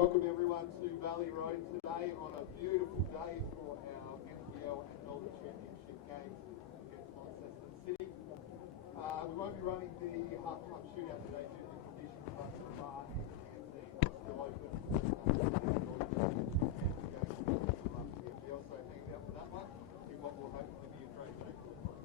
Welcome everyone to Valley Road today on a beautiful day for our NPL and Melbourne Championship games against Launceston City. We won't be running the half-time shootout today due to the conditions, but the bar and canteen are still open. NPL, so hang out for that one in what will hopefully be a great day for the club.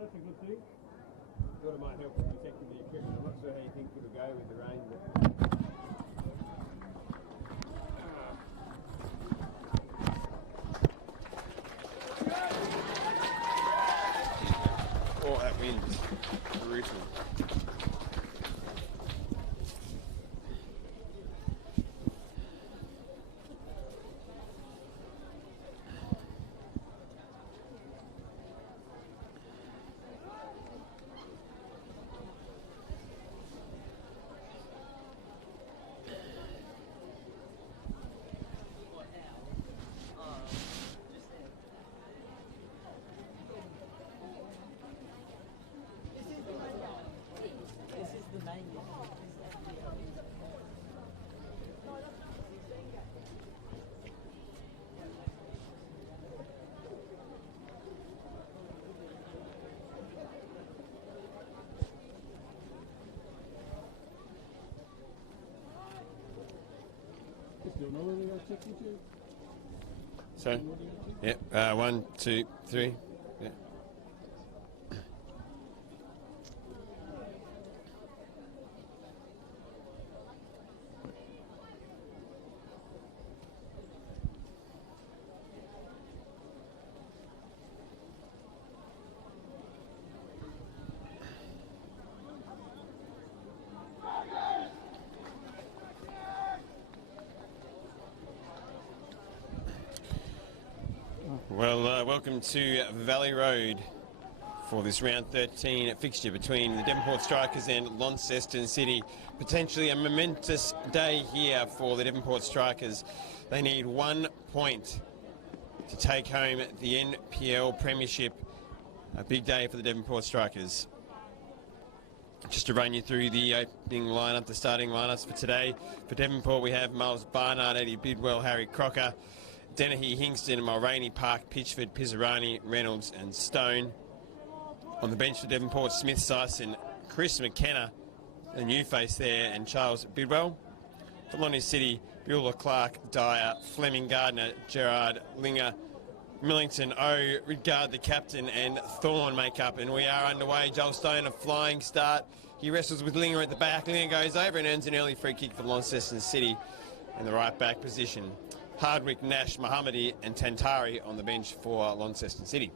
That's a good thing. Thought it might help with protecting the equipment. I'm not sure how you think it'll go with the rain. Oh, that wind is brutal. Still know where they got checked into? So, yeah, 1, 2, 3. Yeah. Well, welcome to Valley Road for this round 13 fixture between the Devonport Strikers and Launceston City. Potentially a momentous day here for the Devonport Strikers. They need 1 point to take home the NPL Premiership. A big day for the Devonport Strikers. Just to run you through the opening lineup, the starting lineups for today. For Devonport, we have Miles Barnard, Eddie Bidwell, Harry Crocker, Dennehy, Hingston, Mulroney, Park, Pitchford, Pizzarani, Reynolds and Stone. On the bench for Devonport, Smith, Syson, Chris McKenna, a new face there, and Charles Bidwell. For Lonnie City, Bueller, Clark, Dyer, Fleming, Gardner, Gerard, Linger, Millington, Ridgard, the captain, and Thorne make up. And we are underway. Joel Stone, a flying start. He wrestles with Linger at the back. Linger goes over and earns an early free kick for Launceston City in the right back position. Hardwick, Nash, Mohammadi and Tantari on the bench for Launceston City.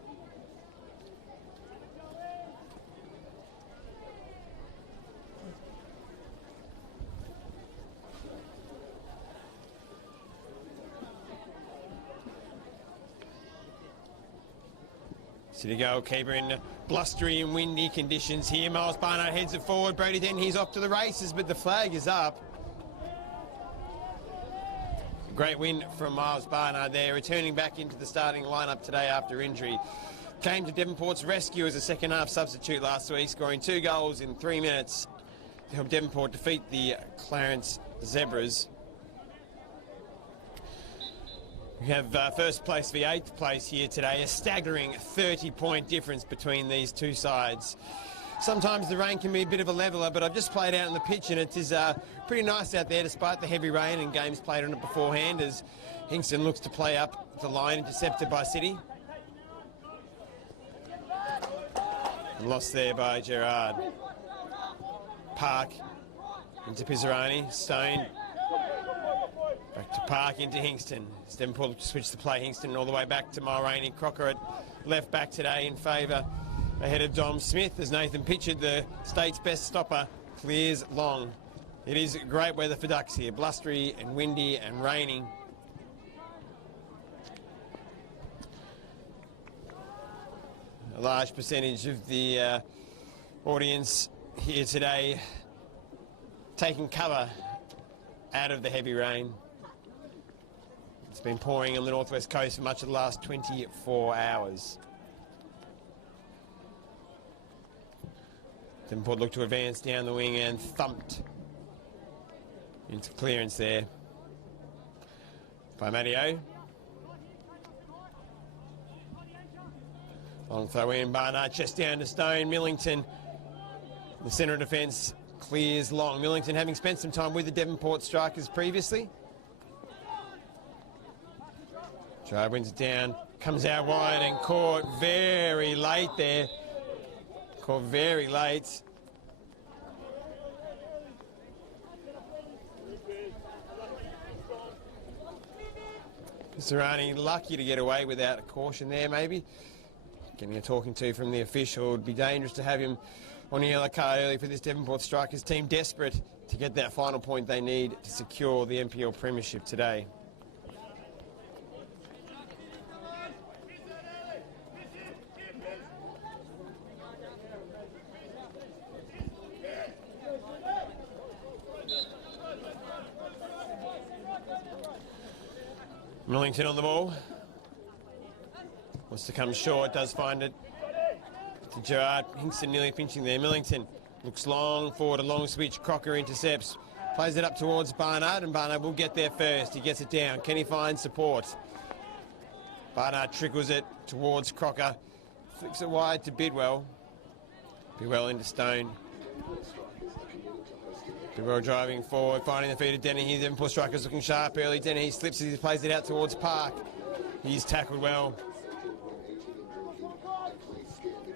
City goalkeeper in blustery and windy conditions here. Miles Barnard heads it forward. Brody Dennehy's off to the races, but the flag is up. Great win from Miles Barnard there, returning back into the starting lineup today after injury. Came to Devonport's rescue as a second half substitute last week, scoring 2 goals in 3 minutes to help Devonport defeat the Clarence Zebras. We have first place v 8th place here today, a staggering 30-point difference between these two sides. Sometimes the rain can be a bit of a leveller, but I've just played out on the pitch and it is pretty nice out there despite the heavy rain and games played on it beforehand as Hingston looks to play up the line, intercepted by City. Lost there by Gerard. Park into Pizzarani. Stone back to Park into Hingston. Devonport switch the play. Hingston all the way back to Mulroney. Crocker at left back today in favour ahead of Dom Smith as Nathan Pitchard, the state's best stopper, clears long. It is great weather for Ducks here, blustery and windy and raining. A large percentage of the audience here today taking cover out of the heavy rain. It's been pouring on the northwest coast for much of the last 24 hours. Devonport looked to advance down the wing and thumped into clearance there by Matteo. Long throw in, Barnard chest down to Stone. Millington, the centre of defence, clears long. Millington having spent some time with the Devonport Strikers previously. Gerard wins it down, comes out wide and caught very late there. Caught very late. Pizzarani lucky to get away without a caution there maybe. Getting a talking to from the official. It would be dangerous to have him on the yellow card early for this Devonport Strikers team, desperate to get that final point they need to secure the NPL Premiership today. Millington on the ball. Wants to come short, does find it to Gerard. Hingston nearly pinching there. Millington looks long forward, a long switch. Crocker intercepts, plays it up towards Barnard, and Barnard will get there first. He gets it down. Can he find support? Barnard trickles it towards Crocker, flicks it wide to Bidwell. Bidwell into Stone. Well driving forward, finding the feet of Dennehy. Devonport strikers looking sharp early. Dennehy slips as he plays it out towards Park. He's tackled well.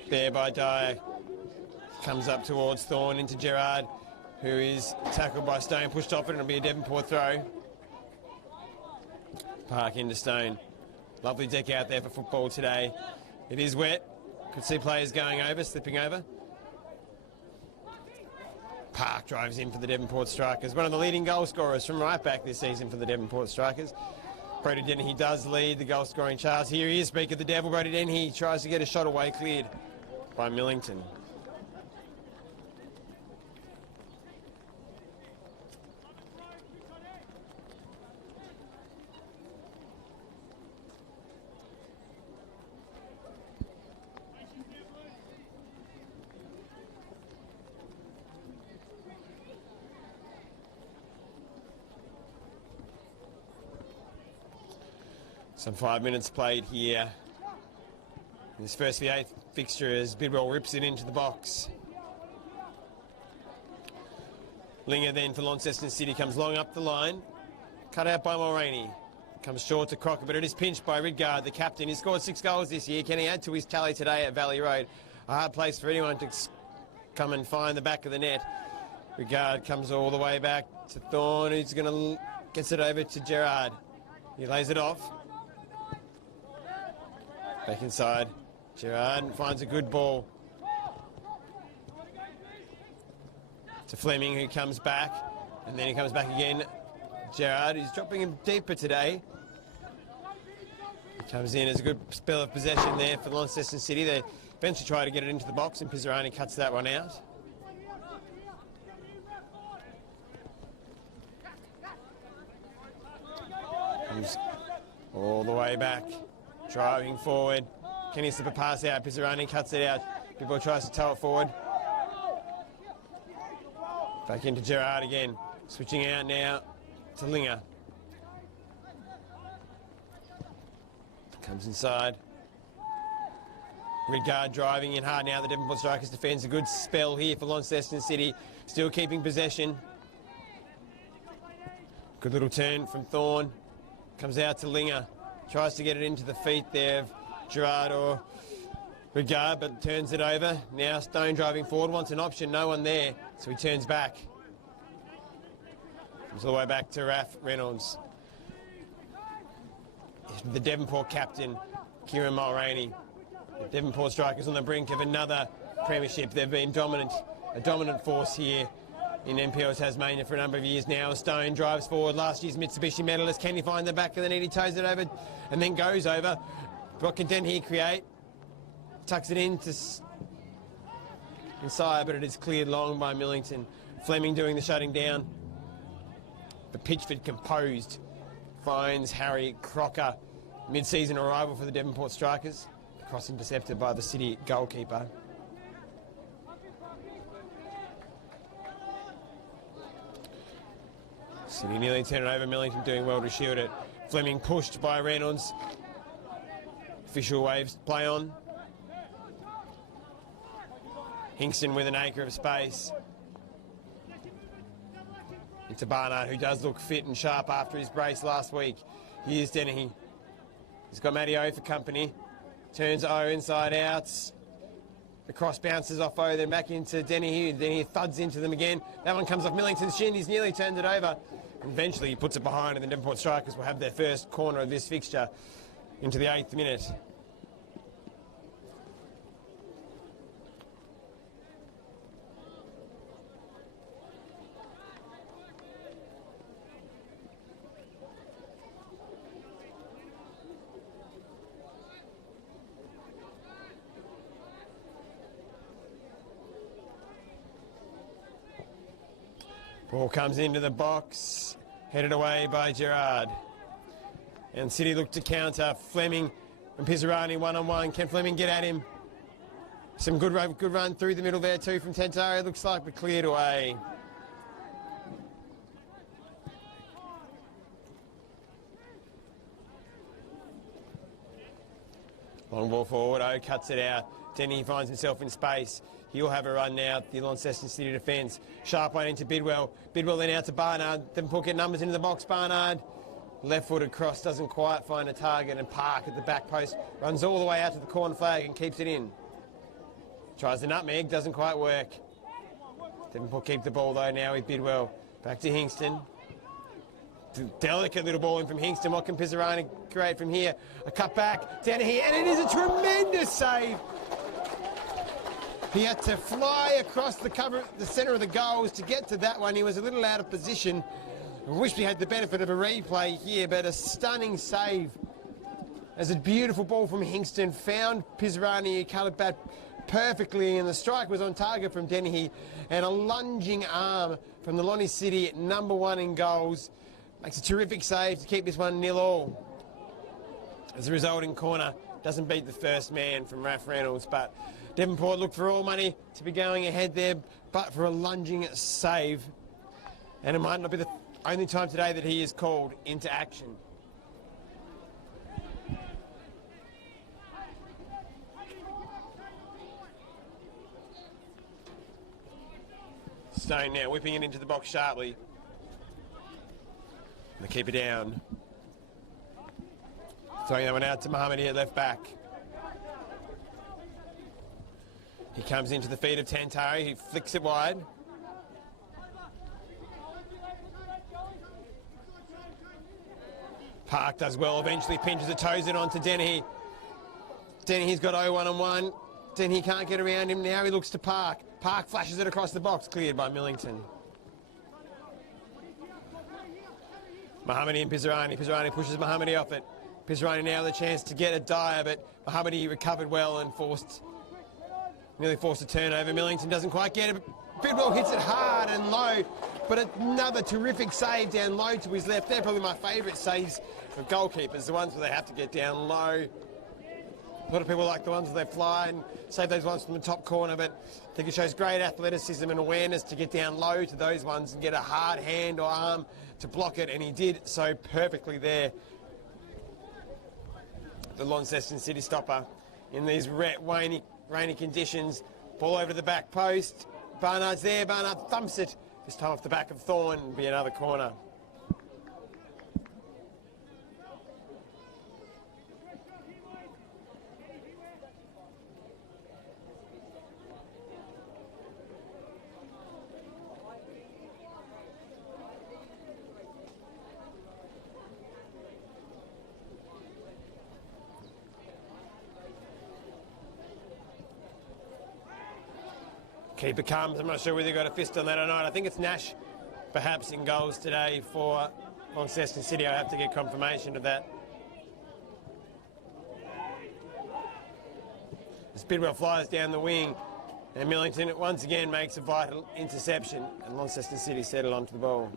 There by Dyer. Comes up towards Thorne into Gerard, who is tackled by Stone, pushed off it, and it'll be a Devonport throw. Park into Stone. Lovely deck out there for football today. It is wet. Could see players going over, slipping over. Park drives in for the Devonport Strikers. One of the leading goal scorers from right back this season for the Devonport Strikers. Brody Dennehy does lead the goal scoring charge. Here he is, speak of the devil. Brody Dennehy tries to get a shot away, cleared by Millington. Some 5 minutes played here. This first the eighth fixture as Bidwell rips it into the box. Linger then for Launceston City comes long up the line. Cut out by Mulroney. Comes short to Crocker, but it is pinched by Ridgard, the captain. He scored 6 goals this year. Can he add to his tally today at Valley Road? A hard place for anyone to come and find the back of the net. Ridgard comes all the way back to Thorne, who's going to gets it over to Gerard. He lays it off. Back inside. Gerard finds a good ball to Fleming, who comes back, and then he comes back again. Gerard is dropping him deeper today. He comes in as a good spell of possession there for Launceston City. They eventually try to get it into the box, and Pizzarani cuts that one out. Comes all the way back. Driving forward. Can he slip a pass out? Pizzarani cuts it out. Bidwell tries to tow it forward. Back into Gerard again. Switching out now to Linger. Comes inside. Ridgard driving in hard now. The Devonport Strikers defends a good spell here for Launceston City. Still keeping possession. Good little turn from Thorne. Comes out to Linger. Tries to get it into the feet there of Gerard or Ridgard, but turns it over. Now Stone driving forward, wants an option, no one there, so he turns back. Comes all the way back to Raph Reynolds. The Devonport captain, Kieran Mulroney. The Devonport Strikers on the brink of another premiership. They've been a dominant force here in NPL Tasmania for a number of years now. Stone drives forward, last year's Mitsubishi medalist. Can he find the back of the net? He toes it over and then goes over. What can Dennehy create? Tucks it in to inside, but it is cleared long by Millington. Fleming doing the shutting down. The Pitchford composed finds Harry Crocker. Mid-season arrival for the Devonport Strikers. Cross intercepted by the City goalkeeper. City nearly turned it over. Millington doing well to shield it. Fleming pushed by Reynolds. Official waves play on. Hingston with an acre of space. Into Barnard, who does look fit and sharp after his brace last week. Here's Dennehy. He's got Matty O for company. Turns O inside out. The cross bounces off O, then back into Dennehy. Then he thuds into them again. That one comes off Millington's shin. He's nearly turned it over. Eventually he puts it behind, and the Devonport Strikers will have their first corner of this fixture into the 8th minute. Ball comes into the box, headed away by Gerard. And City look to counter. Fleming and Pizzarani one-on-one. Can Fleming get at him? Some good run through the middle there too from Tentaro, looks like, but cleared away. Long ball forward, O cuts it out. Denny finds himself in space. He'll have a run now. The Launceston City defence. Sharp one into Bidwell. Bidwell then out to Barnard. Devonport get numbers into the box. Barnard. Left-footed cross, doesn't quite find a target, and Park at the back post runs all the way out to the corner flag and keeps it in. Tries the nutmeg, doesn't quite work. Devonport keep the ball though now with Bidwell. Back to Hingston. Delicate little ball in from Hingston. What can Pizzarani create from here? A cut back down here, and it is a tremendous save. He had to fly across the cover, the centre of the goals to get to that one. He was a little out of position. I wish we had the benefit of a replay here, but a stunning save. As a beautiful ball from Hingston found Pizzarani, who cut it back perfectly, and the strike was on target from Dennehy, and a lunging arm from the Lonnie City at #1 in goals. Makes a terrific save to keep this one 0-0. As a resulting corner, doesn't beat the first man from Raph Reynolds, but Devonport looked for all money to be going ahead there, but for a lunging save. And it might not be the only time today that he is called into action. Stone now whipping it into the box sharply. The keeper down. Throwing that one out to Mohammed here at left back. He comes into the feet of Tantari. He flicks it wide. Park does well, eventually pinches the toes in onto Dennehy. Dennehy's got 0-1-1. Dennehy can't get around him. Now he looks to Park. Park flashes it across the box, cleared by Millington. Mohammadi and Pizzarani. Pizzarani pushes Mohammadi off it. Pizzarani now the chance to get a Dyer, but Mohammadi recovered well and nearly forced a turnover. Millington doesn't quite get it. Bidwell hits it hard and low, but another terrific save down low to his left. They're probably my favourite saves of goalkeepers, the ones where they have to get down low. A lot of people like the ones where they fly and save those ones from the top corner, but I think it shows great athleticism and awareness to get down low to those ones and get a hard hand or arm to block it, and he did so perfectly there. The Launceston City stopper in these rainy conditions. Ball over to the back post. Barnard's there. Barnard thumps it. This time off the back of Thorne. Will be another corner. Keeper comes. I'm not sure whether he got a fist on that or not. I think it's Nash, perhaps, in goals today for Launceston City. I have to get confirmation of that. As Bidwell flies down the wing, and Millington once again makes a vital interception, and Launceston City settle onto the ball.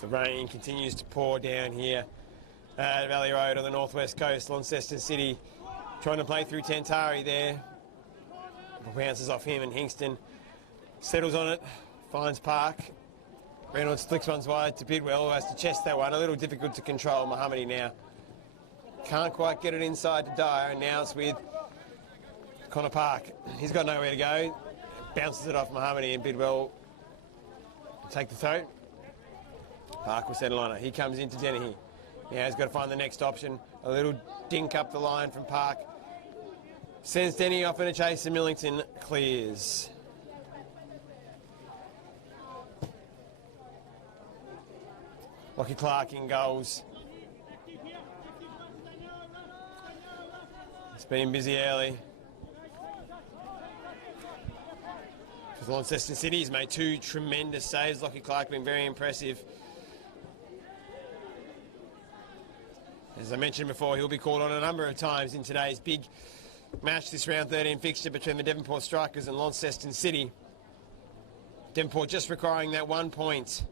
The rain continues to pour down here at Valley Road on the northwest coast. Launceston City trying to play through Tantari there. Bounces off him, and Hingston settles on it, finds Park. Reynolds flicks ones wide to Bidwell, who has to chest that one. A little difficult to control. Mohammadi now can't quite get it inside to Dyer, and now it's with Connor Park. He's got nowhere to go. Bounces it off Mohammadi, and Bidwell take the throw. Park will settle on it. He comes into Dennehy. Now he's got to find the next option. A little dink up the line from Park. Sends Dennehy off in a chase, and Millington clears. Lockie Clark in goals. It's been busy early. For Launceston City, he's made 2 tremendous saves. Lockie Clark been very impressive. As I mentioned before, he'll be called on a number of times in today's big match, this round 13 fixture between the Devonport Strikers and Launceston City. Devonport just requiring that 1 point.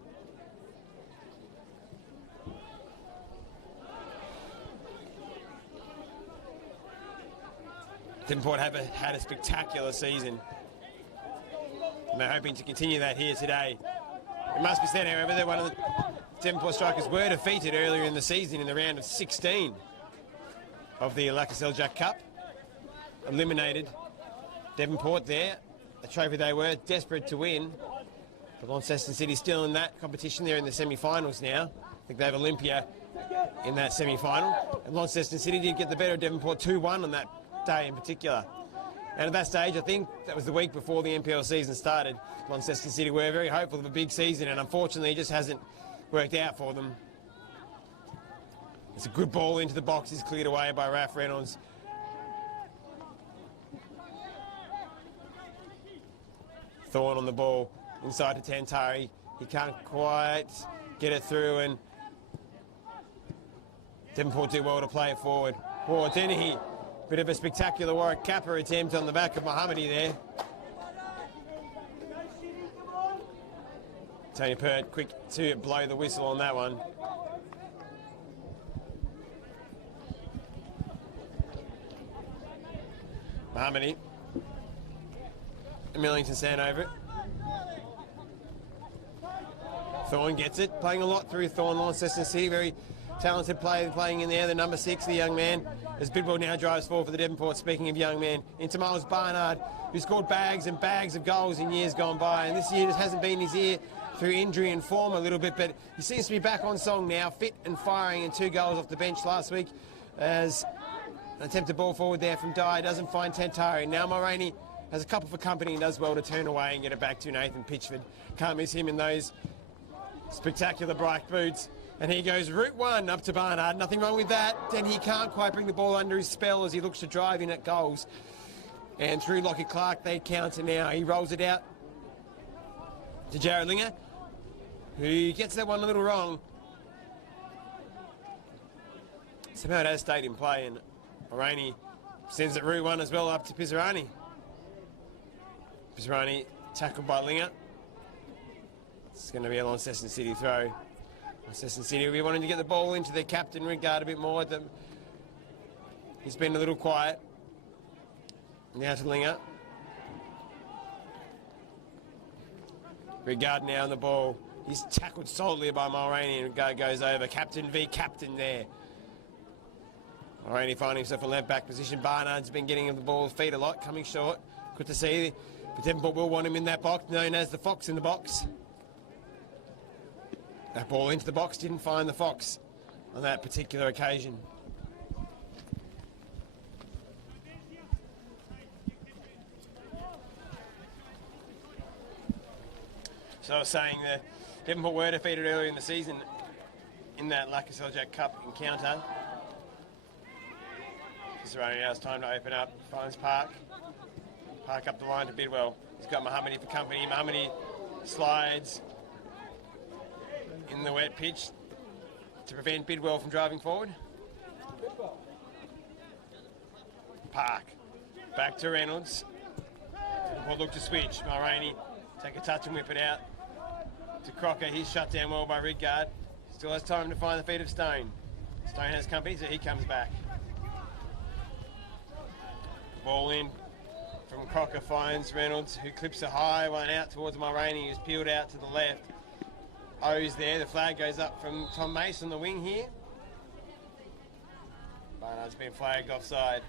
Devonport have had a spectacular season, and they're hoping to continue that here today. It must be said, however, that one of the Devonport Strikers were defeated earlier in the season in the round of 16 of the Launceston Jack Cup. Eliminated Devonport there, a trophy they were desperate to win. But Launceston City still in that competition. They're in the semi-finals now. I think they have Olympia in that semi-final. And Launceston City did get the better of Devonport 2-1 on that day in particular. And at that stage, I think that was the week before the NPL season started. Launceston City were very hopeful of a big season, and unfortunately it just hasn't worked out for them. It's a good ball into the box, is cleared away by Ralph Reynolds. Thorne on the ball, inside to Tantari. He can't quite get it through, and Devonport do well to play it forward. Oh, Dennehy, bit of a spectacular Warwick Kappa attempt on the back of Mohammadi there. Tony Pert quick to blow the whistle on that one. Mohammadi. Millington stand over it. Thorne gets it. Playing a lot through Thorne, Launceston City. Very talented player playing in there. The number 6, the young man. As Bidwell now drives forward for the Devonport, speaking of young men, into Miles Barnard, who scored bags and bags of goals in years gone by. And this year just hasn't been his year through injury and form a little bit, but he seems to be back on song now, fit and firing, and 2 goals off the bench last week as an attempted ball forward there from Dye. Doesn't find Tantari. Now Mulroney has a couple for company and does well to turn away and get it back to Nathan Pitchford. Can't miss him in those spectacular bright boots. And he goes route 1 up to Barnard. Nothing wrong with that. Then he can't quite bring the ball under his spell as he looks to drive in at goals. And through Lockie Clark, they counter now. He rolls it out to Jared Linger, who gets that one a little wrong. Somehow it has stayed in play, and Mulroney sends it route 1 as well up to Pizzarani. Pizzarani tackled by Linger. It's going to be a Launceston City throw. Launceston City will be wanting to get the ball into their captain, Rigard, a bit more. He's been a little quiet. Now to Linger. Rigard now on the ball. He's tackled solidly by Mulroney, and Rigard goes over. Captain v captain there. Mulroney finding himself in left back position. Barnard's been getting the ball feet a lot, coming short. Good to see. But Devonport will want him in that box, known as the Fox in the box. That ball into the box didn't find the Fox on that particular occasion. So I was saying that Devonport were defeated earlier in the season in that Launceston Jack Cup encounter. Pizzarani now it's time to open up. Finds Park. Park up the line to Bidwell. He's got Mohammadi for company. Mohammadi slides in the wet pitch to prevent Bidwell from driving forward. Park. Back to Reynolds. We'll look to switch. Mulroney take a touch and whip it out to Crocker. He's shut down well by Rigard. Still has time to find the feet of Stone. Stone has company, so he comes back. Ball in from Crocker, finds Reynolds, who clips a high one out towards Mulroney, who's peeled out to the left. O's there. The flag goes up from Tom Mace on the wing here. Barnard's been flagged offside.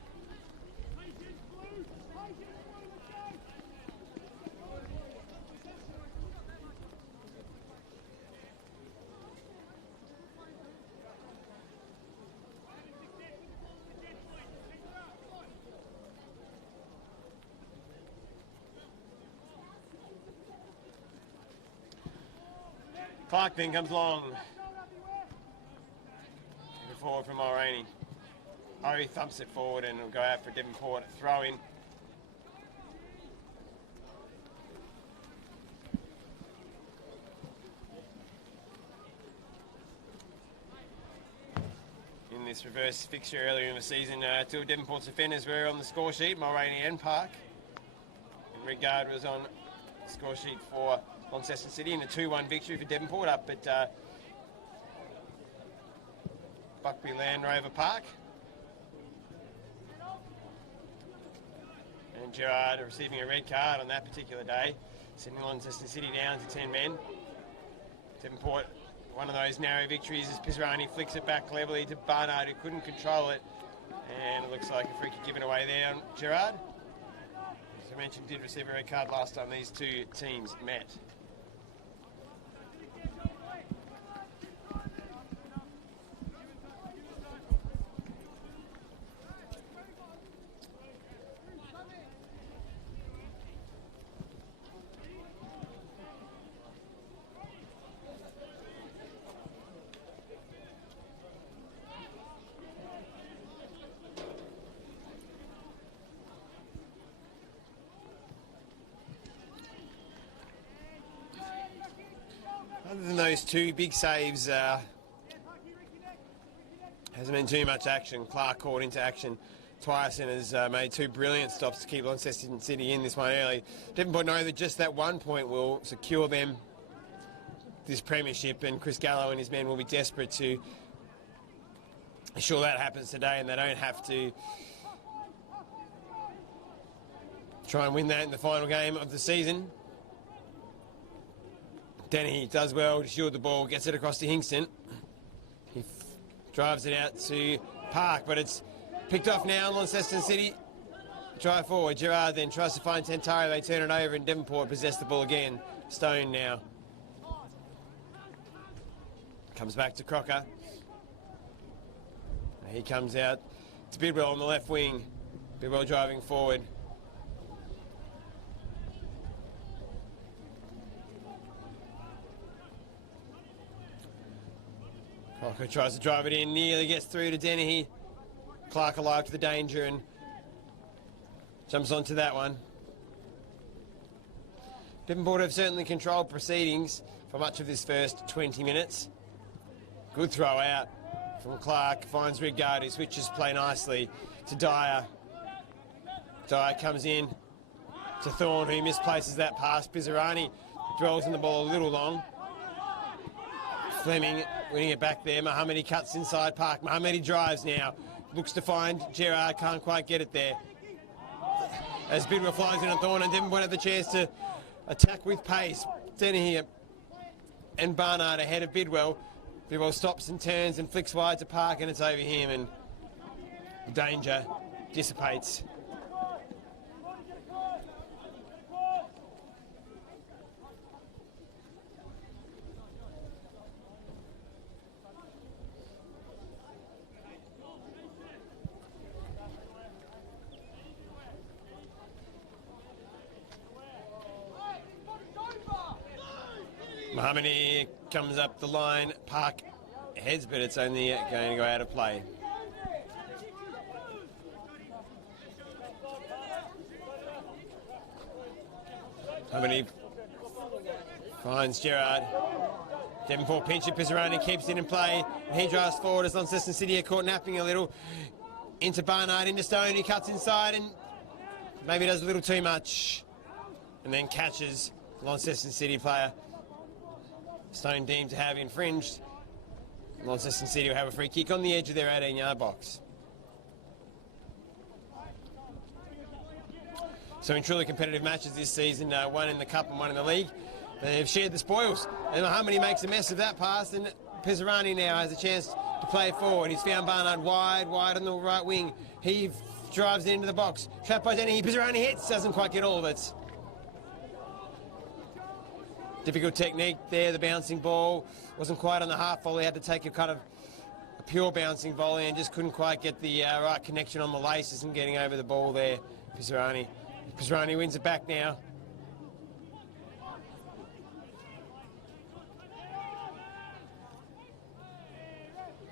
Clark then comes long. Good forward from Mulroney. Oh, thumps it forward and will go out for Devonport. Throw in. In this reverse fixture earlier in the season, two of Devonport's defenders were on the score sheet, Mulroney and Park. And Rigard was on the score sheet for Launceston City in a 2-1 victory for Devonport up at Buckby Land Rover Park. And Gerard receiving a red card on that particular day, sending Launceston City down to 10 men. Devonport, one of those narrow victories as Pisarani flicks it back cleverly to Barnard, who couldn't control it. And it looks like a free kick given away there on Gerard. As I mentioned, did receive a red card last time these two teams met. Other than those two big saves, hasn't been too much action. Clark caught into action twice and has made two brilliant stops to keep Launceston City in this one early. Devonport know that just that 1 point will secure them this premiership, and Chris Gallo and his men will be desperate to ensure that happens today and they don't have to try and win that in the final game of the season. Denny does well to shield the ball, gets it across to Hingston. He drives it out to Park, but it's picked off now. Launceston City try forward. Gerard then tries to find Tentari. They turn it over and Devonport possess the ball again. Stone now. Comes back to Crocker. He comes out to Bidwell on the left wing. Bidwell driving forward. Crocker tries to drive it in, nearly gets through to Dennehy. Clark alive to the danger and jumps onto that one. Devonport have certainly controlled proceedings for much of this first 20 minutes. Good throw out from Clark, finds Rigard, who switches play nicely to Dyer. Dyer comes in to Thorne, who misplaces that pass. Pisarani dwells in the ball a little long. Fleming winning it back there. Mohammedi cuts inside Park. Mohammedi drives now. Looks to find Gerard. Can't quite get it there. As Bidwell flies in on Thorne, and Devonport have the chance to attack with pace. Dennehy and Barnard ahead of Bidwell. Bidwell stops and turns and flicks wide to Park, and it's over him, and danger dissipates. Mohammedi comes up the line, Park heads, but it's only going to go out of play. Mohammedi finds Gerard. Devonport pinch it, Pisarani keeps it in play, and he drives forward as Launceston City are caught napping a little. Into Barnard, into Stone, he cuts inside and maybe does a little too much, and then catches Launceston City player. Stone deemed to have infringed. Launceston City will have a free kick on the edge of their 18-yard box. So in truly competitive matches this season, one in the cup and one in the league, they've shared the spoils. And Mohammedi makes a mess of that pass, and Pisarani now has a chance to play forward. He's found Barnard wide on the right wing. He drives it into the box. Trapped by Denny. Pisarani hits, doesn't quite get all of it. Difficult technique there, the bouncing ball. Wasn't quite on the half volley, had to take a kind of a pure bouncing volley and just couldn't quite get the right connection on the laces and getting over the ball there, Pisarani. Pisarani wins it back now.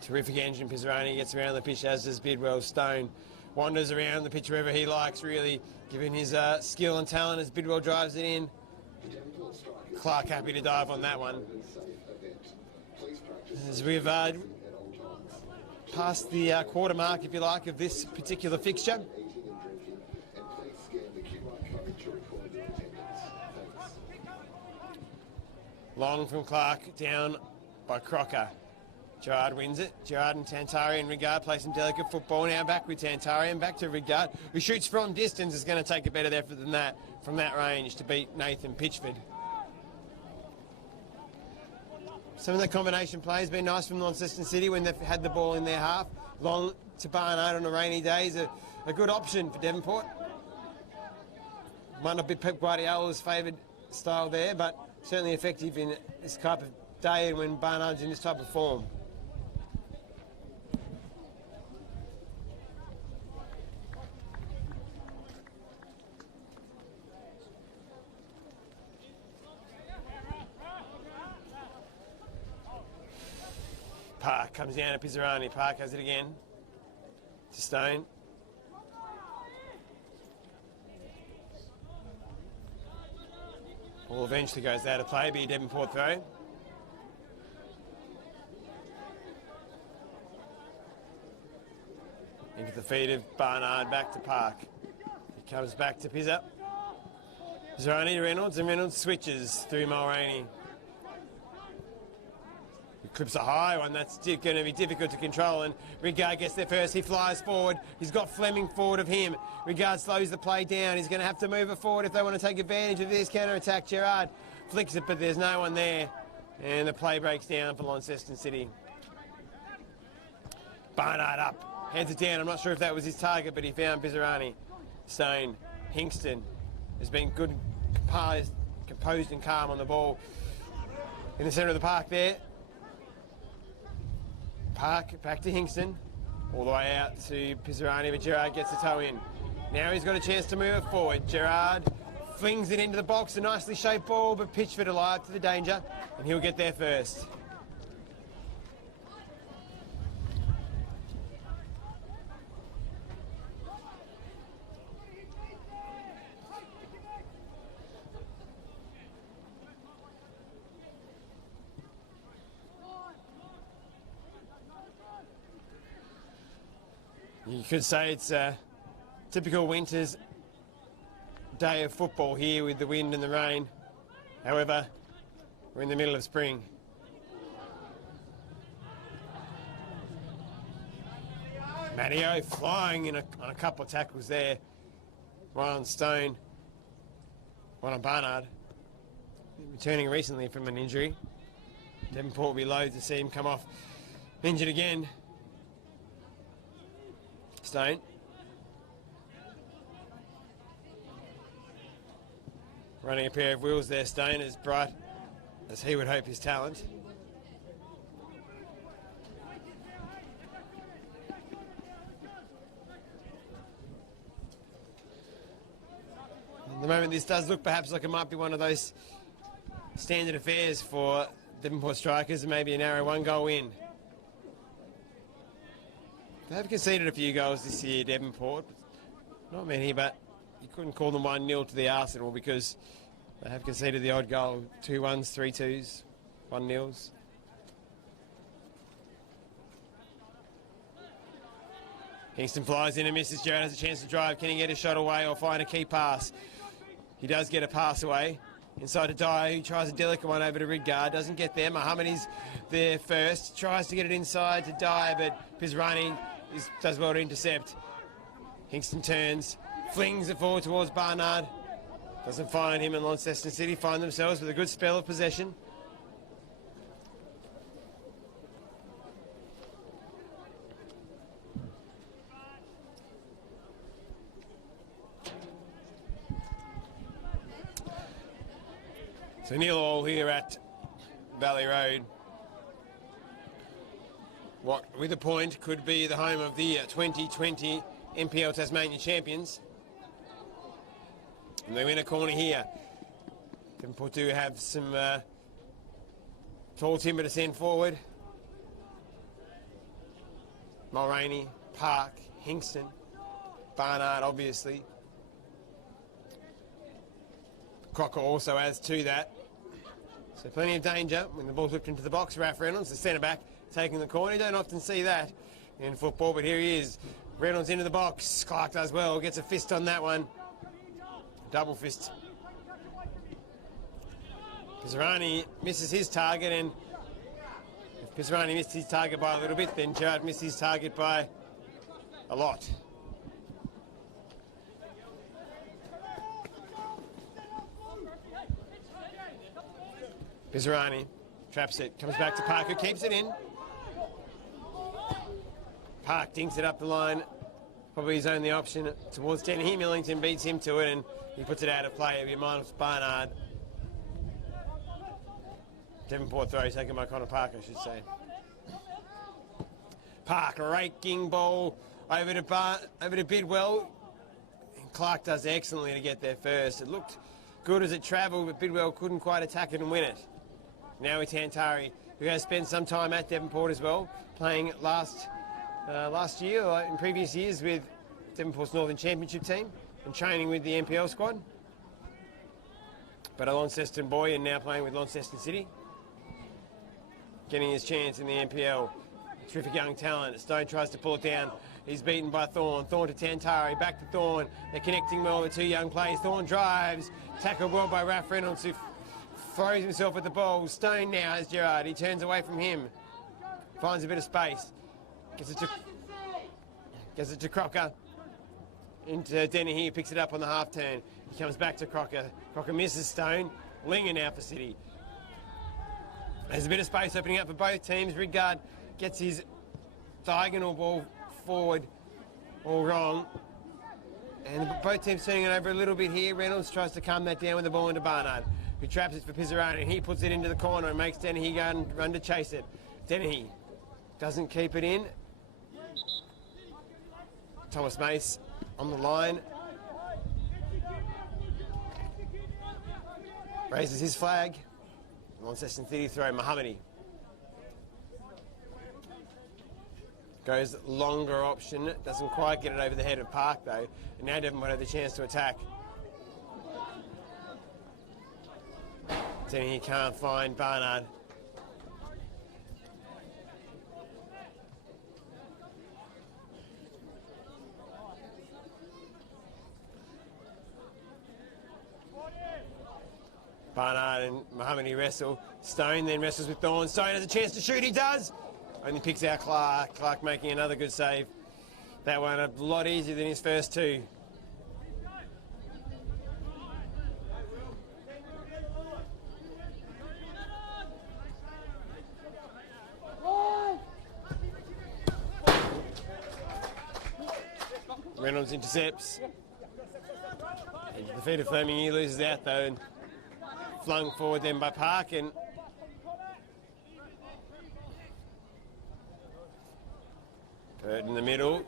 Terrific engine, Pisarani gets around the pitch, as does Bidwell. Stone wanders around the pitch wherever he likes, really, given his skill and talent as Bidwell drives it in. Clark happy to dive on that one. As we've passed the quarter mark, if you like, of this particular fixture. Long from Clark, down by Crocker. Gerard wins it. Gerard and Tantari Rigard play some delicate football. Now back with Tantari, back to Rigard, who shoots from distance. Is going to take a better effort than that from that range to beat Nathan Pitchford. Some of the combination play has been nice from Launceston City when they've had the ball in their half. Long to Barnard on a rainy day is a good option for Devonport. Might not be Pep Guardiola's favoured style there, but certainly effective in this type of day and when Barnard's in this type of form. Park comes down to Pizzarani. Park has it again to Stone. Ball eventually goes out of play, be a Devonport throw. Into the feet of Barnard, back to Park. He comes back to Pizza. Pizzarani to Reynolds, and Reynolds switches through Mulroney. He clips a high one, that's going to be difficult to control, and Rigard gets there first, he flies forward, he's got Fleming forward of him. Rigard slows the play down, he's going to have to move it forward if they want to take advantage of this counter-attack. Gerard flicks it, but there's no one there, and the play breaks down for Launceston City. Barnard up, heads it down, I'm not sure if that was his target, but he found Pizzarani. Stone, Hingston has been good, composed and calm on the ball. In the centre of the park there. Park back to Hingston, all the way out to Pizzarani, but Gerard gets the toe in. Now he's got a chance to move it forward. Gerard flings it into the box, a nicely shaped ball, but Pitchford alive to the danger, and he'll get there first. You could say it's a typical winter's day of football here with the wind and the rain. However, we're in the middle of spring. Matteo flying on a couple of tackles there. One on Stone, one on Barnard. Returning recently from an injury. Devonport will be loath to see him come off injured again. Stone. Running a pair of wheels there, Stone, as bright as he would hope his talent. At the moment, this does look perhaps like it might be one of those standard affairs for Devonport strikers, and maybe a narrow one-goal win. They have conceded a few goals this year, Devonport. Not many, but you couldn't call them 1-0 to the Arsenal because they have conceded the odd goal. 2-1s, 3-2s, 1-0s. Kingston flies in and misses. Gerard has a chance to drive. Can he get a shot away or find a key pass? He does get a pass away. Inside to Dyer, who tries a delicate one over to Rigard. Doesn't get there. Mohammed is there first. Tries to get it inside to Dyer, but Pizzarani does well to intercept. Hingston turns, flings it forward towards Barnard. Doesn't find him, and Launceston City find themselves with a good spell of possession. So 0-0 here at Valley Road. What, with a point, could be the home of the 2020 NPL Tasmania champions. And they win a corner here. Devonport do have some tall timber to send forward. Mulroney, Park, Hingston, Barnard, obviously. Crocker also adds to that. So plenty of danger when the ball's whipped into the box. Ralph Reynolds, the centre-back, taking the corner. You don't often see that in football, but here he is. Reynolds into the box. Clark does well, gets a fist on that one. Double fist. Pizzarani misses his target, and if Pisserani missed his target by a little bit, then Gerard missed his target by a lot. Pisserani traps it, comes back to Parker, keeps it in. Park dinks it up the line, probably his only option towards Dennehy. Millington beats him to it and he puts it out of play. It'll be Miles Barnard. Devonport throw taken by Connor Park, I should say. Park raking ball over to Bidwell. And Clark does excellently to get there first. It looked good as it travelled, but Bidwell couldn't quite attack it and win it. Now with Tantari, who has spent some time at Devonport as well, playing last year, or in previous years, with Devonport's Northern Championship team and training with the NPL squad. But a Launceston boy and now playing with Launceston City. Getting his chance in the NPL. Terrific young talent. Stone tries to pull it down. He's beaten by Thorne. Thorne to Tantari. Back to Thorne. They're connecting well with two young players. Thorne drives. Tackled well by Ralph Reynolds, who throws himself at the ball. Stone now has Gerard. He turns away from him. Finds a bit of space. Gets it to Crocker. Into Dennehy. He picks it up on the half turn. He comes back to Crocker. Crocker misses Stone. Linger now for City. There's a bit of space opening up for both teams. Rigard gets his diagonal ball forward all wrong. And both teams turning it over a little bit here. Reynolds tries to calm that down with the ball into Barnard, who traps it for Pizzarone, and he puts it into the corner and makes Dennehy go and run to chase it. Dennehy doesn't keep it in. Thomas Mace on the line. Raises his flag. Launceston City throw, Mohammadi. Goes longer option, doesn't quite get it over the head of Park though. And now Devonport have the chance to attack. Dennehy can't find Barnard. Barnard and Mohammadi wrestle. Stone then wrestles with Thorne. Stone has a chance to shoot. He does. Only picks out Clark. Clark making another good save. That one a lot easier than his first two. Reynolds intercepts. The feet of Fleming, he loses out though. And flung forward then by Park, and Bird in the middle,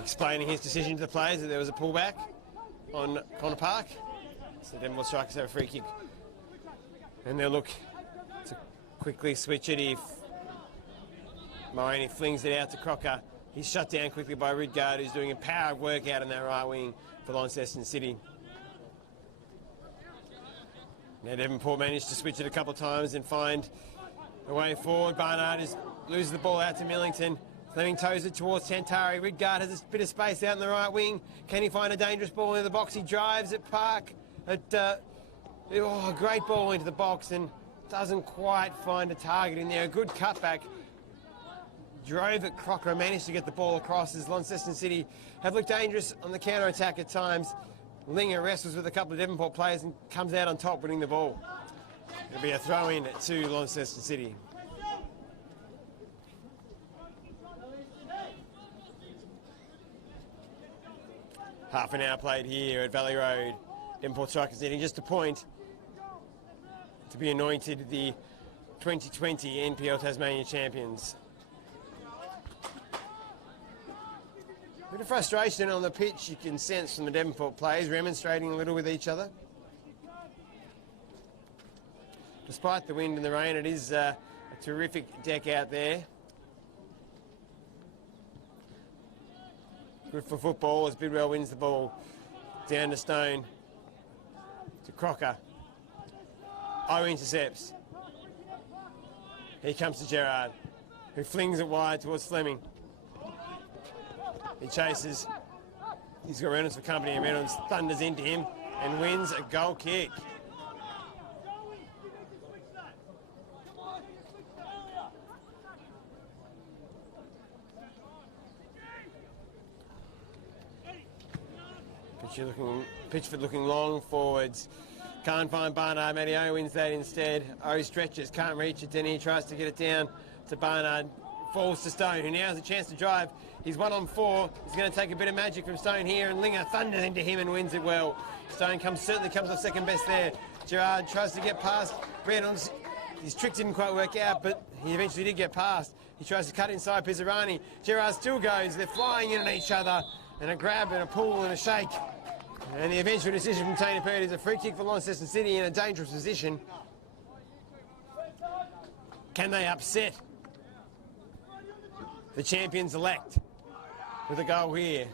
explaining his decision to the players that there was a pullback on Connor Park. So Devonport Strikers have a free kick, and they'll look to quickly switch it if Morini flings it out to Crocker. He's shut down quickly by Ridgard, who's doing a power of work out in that right wing for Launceston City. Now Devonport managed to switch it a couple of times and find a way forward. Barnard loses the ball out to Millington. Fleming toes it towards Tantari. Ridgard has a bit of space out in the right wing. Can he find a dangerous ball into the box? He drives at Park. A great ball into the box and doesn't quite find a target in there. A good cutback. Drove at Crocker and managed to get the ball across as Launceston City have looked dangerous on the counter-attack at times. Linger wrestles with a couple of Devonport players and comes out on top winning the ball. It'll be a throw-in to Launceston City. Half an hour played here at Valley Road. Devonport Strikers needing just a point to be anointed the 2020 NPL Tasmania champions. Bit of frustration on the pitch you can sense from the Devonport players, remonstrating a little with each other. Despite the wind and the rain, it is a terrific deck out there. Good for football as Bidwell wins the ball. Down to Stone. To Crocker. Intercepts. Here comes to Gerard, who flings it wide towards Fleming. He chases. He's got Reynolds for company, and Reynolds thunders into him and wins a goal kick. Pitchford looking long forwards. Can't find Barnard. Matty O wins that instead. O stretches, can't reach it. Then he tries to get it down to Barnard. Falls to Stone, who now has a chance to drive. He's 1-on-4. He's going to take a bit of magic from Stone here, and Linger thunders into him and wins it well. Stone certainly comes off second best there. Gerard tries to get past Reynolds. His trick didn't quite work out, but he eventually did get past. He tries to cut inside Pizzarani. Gerard still goes. They're flying in on each other, and a grab and a pull and a shake. And the eventual decision from Taylor Pert is a free kick for Launceston City in a dangerous position. Can they upset the champions-elect with a goal here?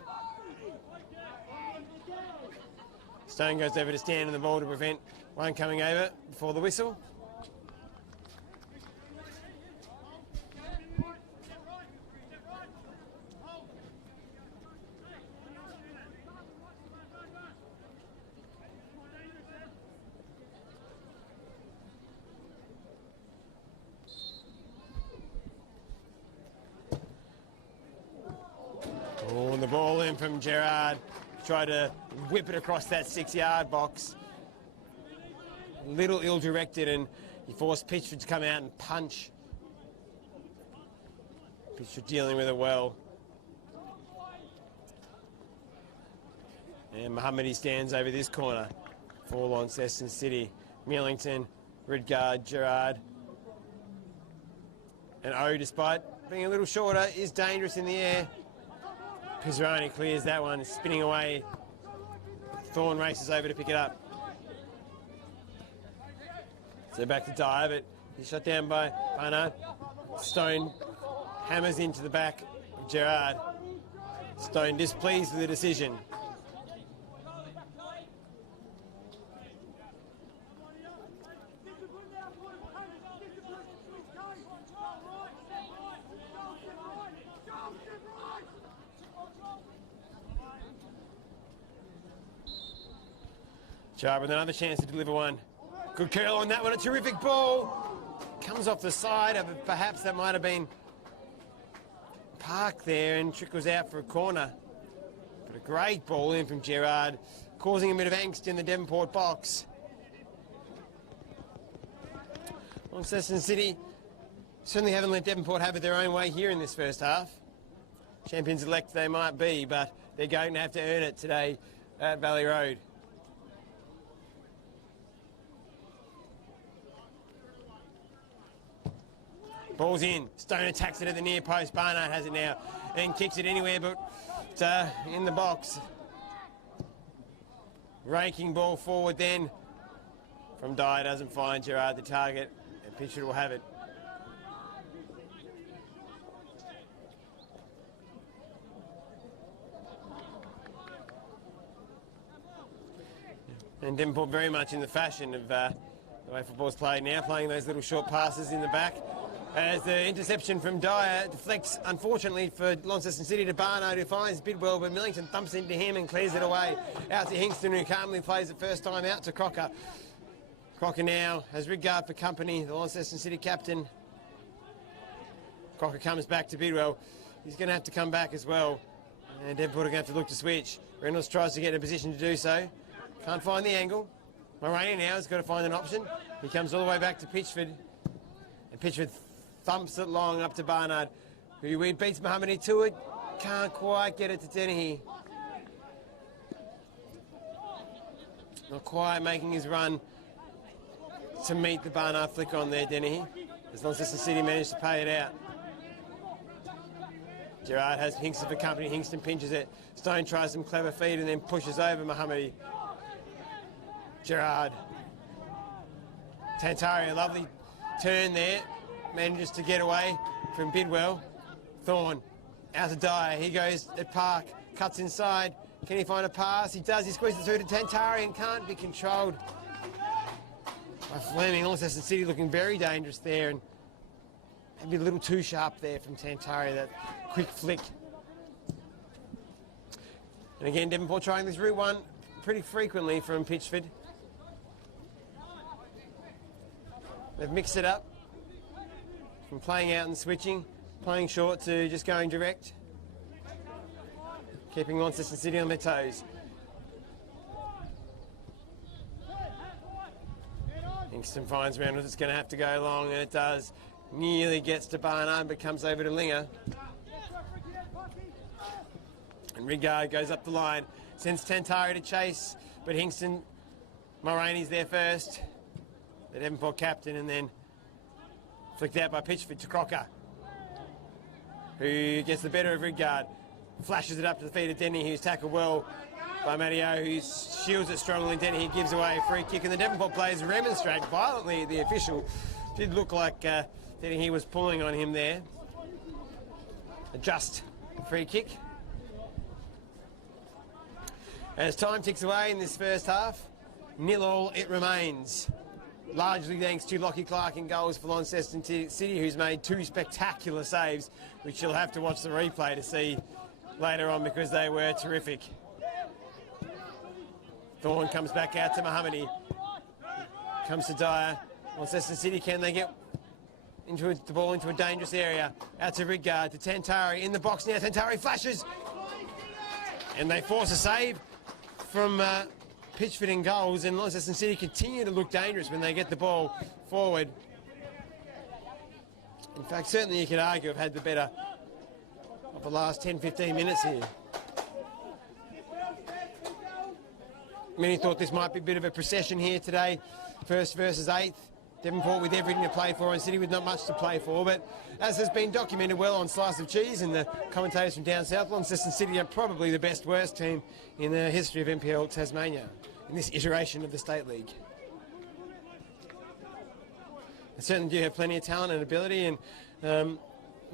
Stone goes over to stand on the ball to prevent one coming over before the whistle. Oh, and the ball in from Gerard. Tried to whip it across that 6-yard box. A little ill-directed, and he forced Pitchford to come out and punch. Pitchford dealing with it well. And Mohammadi stands over this corner for Launceston City. Millington, Ridgard, Gerard. And O, despite being a little shorter, is dangerous in the air. Pizzarani clears that one, spinning away. Thorne races over to pick it up. So back to Dyer, but he's shot down by Barnard. Stone hammers into the back of Gerard. Stone displeased with the decision. Gerard with another chance to deliver one. Good curl on that one, a terrific ball. Comes off the side, but perhaps that might have been parked there and trickles out for a corner. But a great ball in from Gerard, causing a bit of angst in the Devonport box. Launceston City certainly haven't let Devonport have it their own way here in this first half. Champions-elect they might be, but they're going to have to earn it today at Valley Road. Ball's in. Stone attacks it at the near post. Barnard has it now and kicks it anywhere but in the box. Raking ball forward then from Dyer. Doesn't find Gerard the target, and Pitchford will have it. And Devonport very much in the fashion of the way football's played now, playing those little short passes in the back. As the interception from Dyer deflects, unfortunately, for Launceston City to Barnard, who finds Bidwell, but Millington thumps into him and clears it away. Out to Hingston, who calmly plays it first time out to Crocker. Crocker now has Ridgard for company, the Launceston City captain. Crocker comes back to Bidwell. He's going to have to come back as well. And Devonport are going to have to look to switch. Reynolds tries to get in a position to do so. Can't find the angle. Moraine now has got to find an option. He comes all the way back to Pitchford. And Pitchford thumps it long up to Barnard, who beats Mohammadi to it. Can't quite get it to Dennehy. Not quite making his run to meet the Barnard flick on there, Dennehy. As Launceston City managed to pay it out. Gerard has Hingston for company. Hingston pinches it. Stone tries some clever feed and then pushes over Mohammadi. Gerard. Tantari, a lovely turn there. Manages to get away from Bidwell. Thorne out to Dyer. He goes at Park, cuts inside. Can he find a pass? He does. He squeezes through to Tantari and can't be controlled by Fleming. Launceston City looking very dangerous there, and maybe a little too sharp there from Tantari, that quick flick. And again, Devonport trying this route one pretty frequently from Pitchford. They've mixed it up from playing out and switching, playing short to just going direct, keeping Launceston City on their toes. Kingston finds Reynolds. It's going to have to go long, and it does. Nearly gets to Barnard, but comes over to Linger. And Rigard goes up the line. Sends Tantari to chase, but Hingston, Mulroney's there first. The Devonport captain, and then flicked out by Pitchford to Crocker, who gets the better of Rigard. Flashes it up to the feet of Denny, who's tackled well by Matteo, who shields it strongly. Denny gives away a free kick, and the Devonport players remonstrate violently at the official. Did look like Denny was pulling on him there. A just free kick. As time ticks away in this first half, 0-0 it remains. Largely thanks to Lockie Clark in goals for Launceston City, who's made 2 spectacular saves, which you'll have to watch the replay to see later on because they were terrific. Thorne comes back out to Mohammadi. Comes to Dyer. Launceston City, can they get the ball into a dangerous area? Out to Rigard, to Tantari in the box now. Tantari flashes, and they force a save from Pitchford in goals, and Launceston City continue to look dangerous when they get the ball forward. In fact, certainly you could argue have had the better of the last 10-15 minutes here. Many thought this might be a bit of a procession here today, first versus 8th. Devonport with everything to play for and City with not much to play for, but as has been documented well on Slice of Cheese and the commentators from down south, Launceston City are probably the best worst team in the history of NPL Tasmania in this iteration of the State League. They certainly do have plenty of talent and ability, and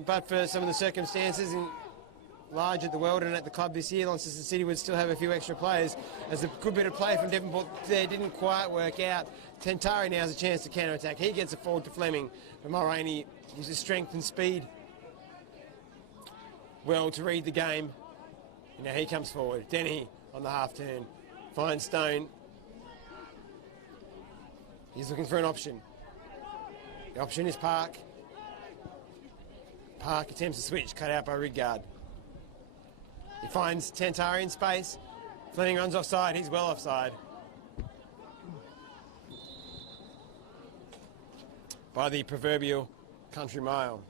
but for some of the circumstances large at the World and at the club this year, Launceston City would still have a few extra players, as a good bit of play from Devonport there didn't quite work out. Tantari now has a chance to counter-attack. He gets it forward to Fleming, but Mulroney uses strength and speed well to read the game. And now he comes forward. Denny on the half-turn. Finds Stone. He's looking for an option. The option is Park. Park attempts to switch, cut out by Rigard. He finds Tantari in space. Fleming runs offside. He's well offside. By the proverbial country mile.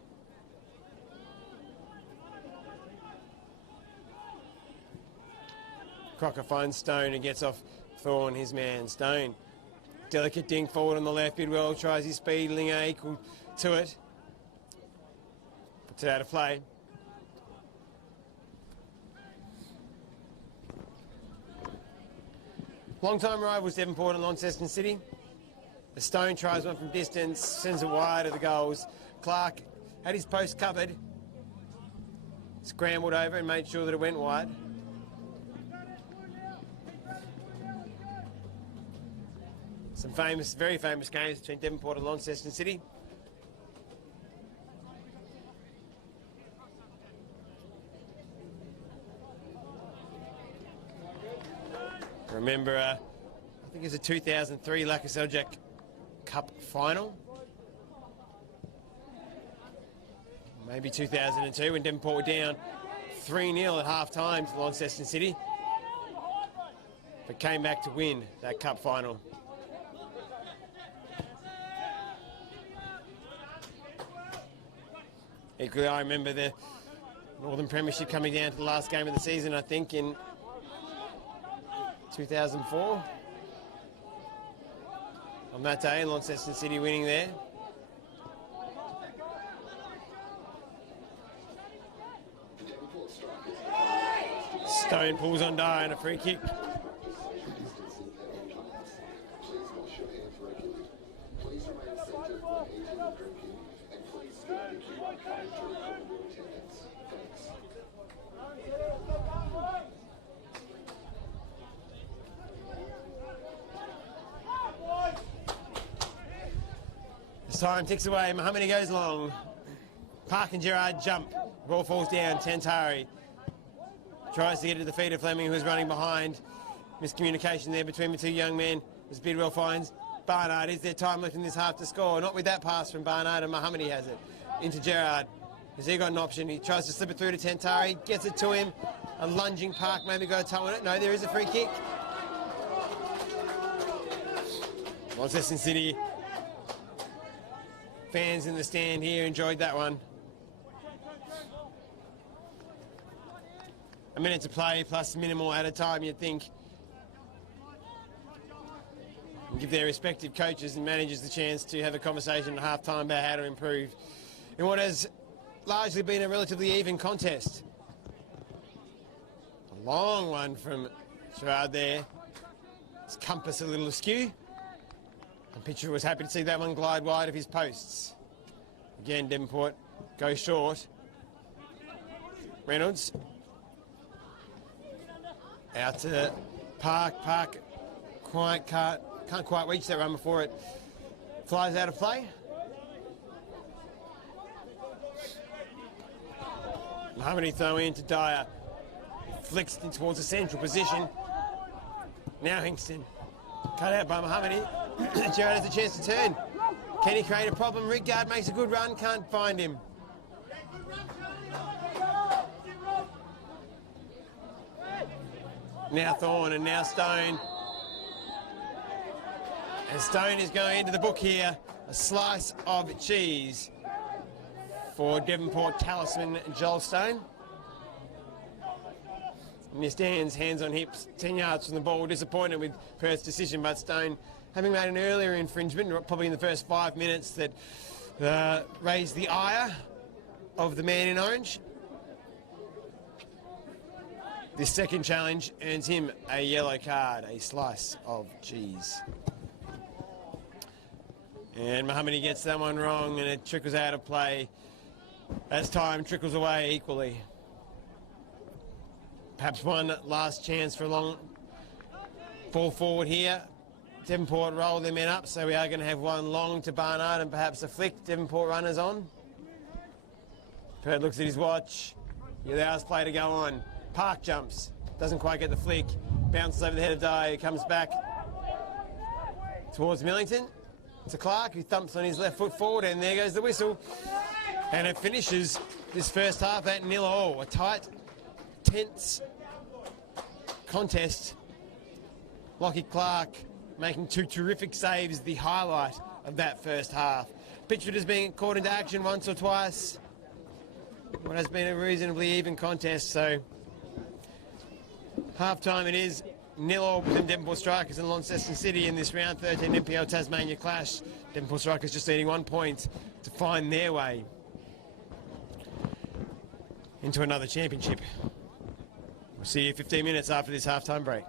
Crocker finds Stone and gets off Thorne, his man. Stone, delicate dink forward on the left. Bidwell tries his speed. Linger equal to it. Puts it out of play. Long-time rivals Devonport and Launceston City. The Stone tries one from distance, sends it wide of the goals. Clark had his post covered, scrambled over and made sure that it went wide. Some famous, very famous games between Devonport and Launceston City. Remember, I think it was a 2003 Lackaseljac Cup final. Maybe 2002 when Devonport were down 3-0 at half-time to Launceston City, but came back to win that cup final. Equally, I remember the Northern Premiership coming down to the last game of the season, I think, in 2004. On that day, Launceston City winning there. Stone pulls on Dyer and a free kick. As time ticks away, Mohammadi goes long. Park and Gerard jump. Ball falls down. Tantari tries to get to the feet of Fleming, who's running behind. Miscommunication there between the two young men, as Bidwell finds Barnard. Is there time left in this half to score? Not with that pass from Barnard, and Mohammadi has it. Into Gerard. Has he got an option? He tries to slip it through to Tantari. Gets it to him. A lunging Park, maybe got a toe on it. No, there is a free kick. Launceston City fans in the stand here enjoyed that one. A minute to play plus minimal at a time, you'd think. And give their respective coaches and managers the chance to have a conversation at half-time about how to improve in what has largely been a relatively even contest. A long one from Gerard there. His compass a little askew. And Pitcher was happy to see that one glide wide of his posts. Again, Devonport goes short. Reynolds. Out to Park. Park can't quite reach that run before it flies out of play. Mohammadi throw in to Dyer. Flicks in towards the central position. Now Hingston. Cut out by Mohammadi. Gerard has a chance to turn. Can he create a problem? Rigard makes a good run, can't find him. Now Thorne and now Stone. And Stone is going into the book here. A slice of cheese for Devonport talisman Joel Stone. In the stands, hands on hips, 10 yards from the ball. Disappointed with Perth's decision, but Stone, having made an earlier infringement, probably in the first 5 minutes, that raised the ire of the man in orange. This second challenge earns him a yellow card, a slice of cheese. And Mohammadi gets that one wrong and it trickles out of play as time trickles away equally. Perhaps one last chance for a long ball forward here. Devonport roll their men up, so we are going to have one long to Barnard and perhaps a flick. Devonport runners on. Perth looks at his watch. He allows play to go on. Park jumps, doesn't quite get the flick. Bounces over the head of Dyer, comes back towards Millington. To Clark, who thumps on his left foot forward, and there goes the whistle. And it finishes this first half at 0-0. A tight, tense contest. Lockie Clark making two terrific saves, the highlight of that first half. Pitchford has been caught into action once or twice. What has been a reasonably even contest, so half-time it is. 0-0 between Devonport Strikers and Launceston City in this round 13 NPL Tasmania clash. Devonport Strikers just needing 1 point to find their way into another championship. We'll see you 15 minutes after this half-time break.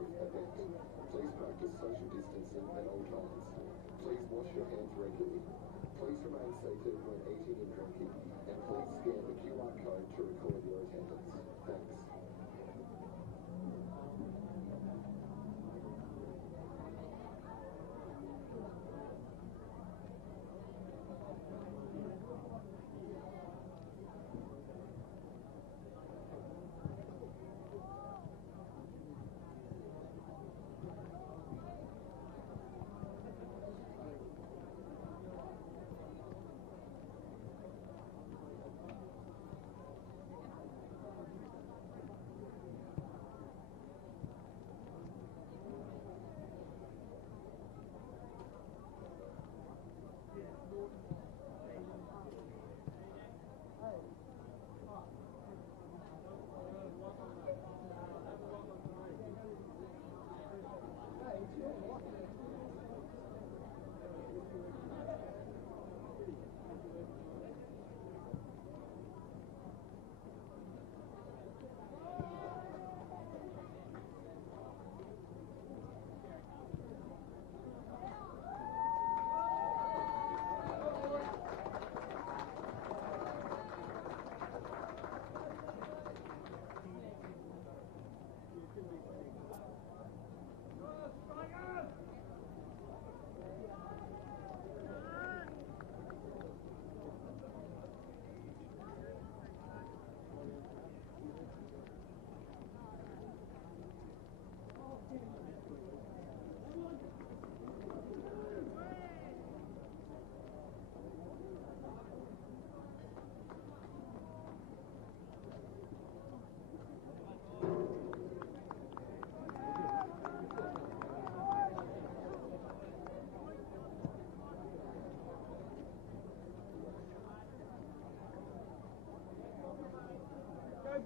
event. Please practice social distancing at all times. Please wash your hands regularly. Please remain seated when eating and drinking. And please scan the QR code to record your attendance. Thanks.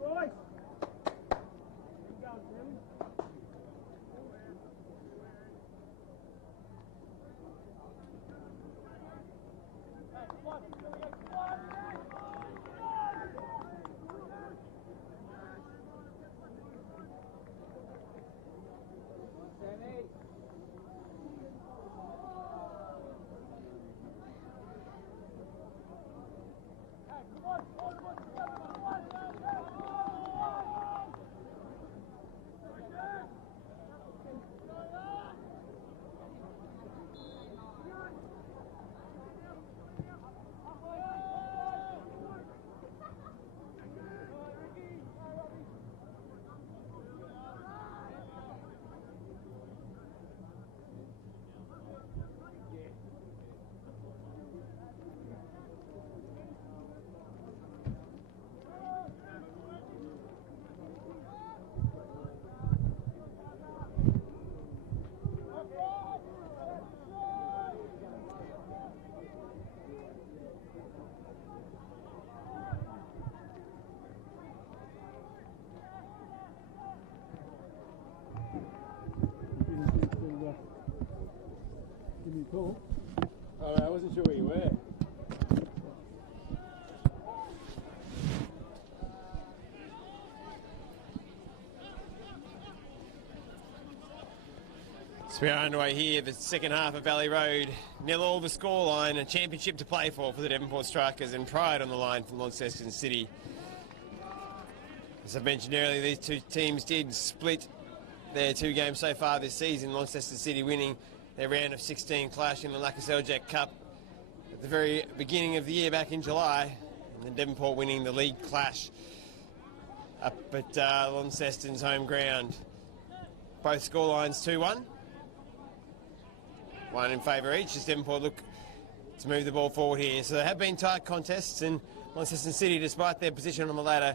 Boys! Give me a call. Oh, I wasn't sure where you were. So we are underway here, the second half of Valley Road. 0-0 the scoreline, a championship to play for the Devonport Strikers, and pride on the line from Launceston City. As I mentioned earlier, these two teams did split their two games so far this season. Launceston City winning their round of 16 clash in the Launceston Cup at the very beginning of the year back in July, and then Devonport winning the league clash up at Launceston's home ground. Both scorelines 2-1. One in favour each as Devonport look to move the ball forward here. So there have been tight contests, and Launceston City, despite their position on the ladder,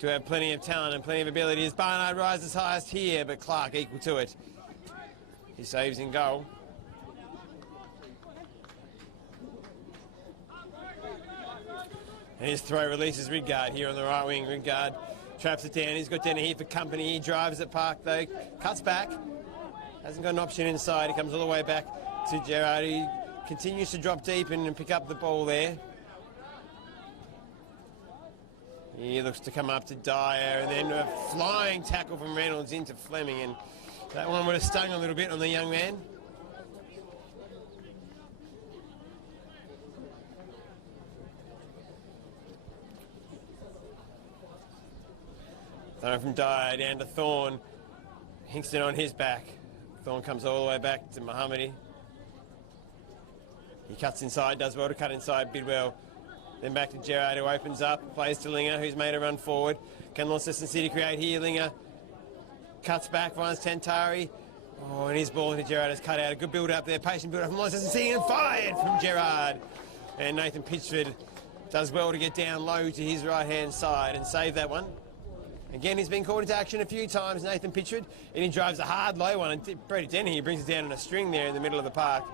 to have plenty of talent and plenty of ability. As Barnard rises highest here, but Clark equal to it. He saves in goal. And his throw releases Ridgard here on the right wing. Ridgard traps it down. He's got down here for company. He drives at Park though. Cuts back. Hasn't got an option inside. He comes all the way back to Gerard. He continues to drop deep and pick up the ball there. He looks to come up to Dyer, and then a flying tackle from Reynolds into Fleming, and that one would have stung a little bit on the young man. Thrown from Dyer down to Thorne. Hingston on his back. Thorne comes all the way back to Mohammadi. He cuts inside, does well to cut inside Bidwell. Then back to Gerard, who opens up, plays to Linger, who's made a run forward. Can Launceston City create here? Linger cuts back, finds Tantari. Oh, and his ball into Gerard has cut out. A good build-up there, patient build-up from Launceston City, and fired from Gerard. And Nathan Pitchford does well to get down low to his right-hand side and save that one. Again, he's been called into action a few times, Nathan Pitchford, and he drives a hard low one. And Brady Dennehy brings it down on a string there in the middle of the park.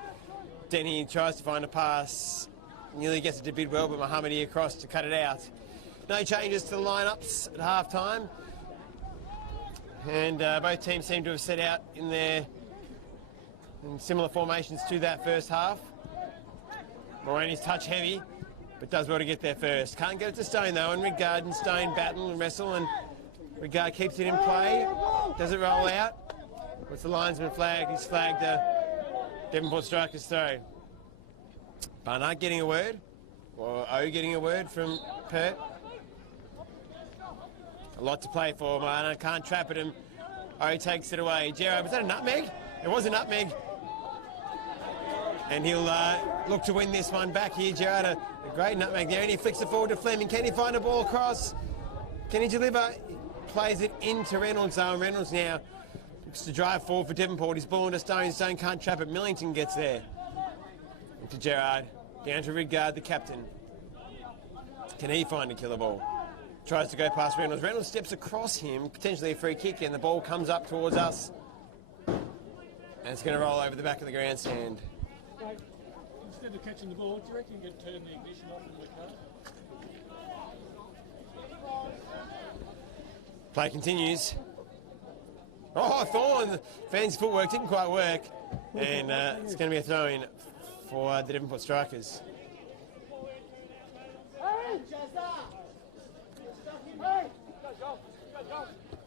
Dennehy tries to find a pass, nearly gets it to Bidwell, but Mohammadi across to cut it out. No changes to the lineups at half-time. And both teams seem to have set out in similar formations to that first half. Morani's touch heavy, but does well to get there first. Can't get it to Stone though, and Rigard and Stone battle and wrestle, and Rigard keeps it in play. Does it roll out? What's the linesman flag? He's flagged Devonport Strikers throw. Barnard getting a word, or O getting a word from Pert. A lot to play for. Barnard can't trap at him. O takes it away. Gerard, was that a nutmeg? It was a nutmeg. And he'll look to win this one back here. Gerard, a great nutmeg there, and he flicks it forward to Fleming. Can he find a ball across? Can he deliver? Plays it into Reynolds, though. Reynolds now looks to drive forward for Devonport. He's ball into Stone. Stone can't trap it. Millington gets there. Into Gerard. Down to Rigard, the captain. Can he find a killer ball? Tries to go past Reynolds. Reynolds steps across him, potentially a free kick, and the ball comes up towards us. And it's going to roll over the back of the grandstand. Mate, instead of catching the ball, do you reckon you could turn the ignition off in the car? Play continues. Oh, Thorne! The fans' footwork didn't quite work. And it's going to be a throw-in for the Devonport Strikers.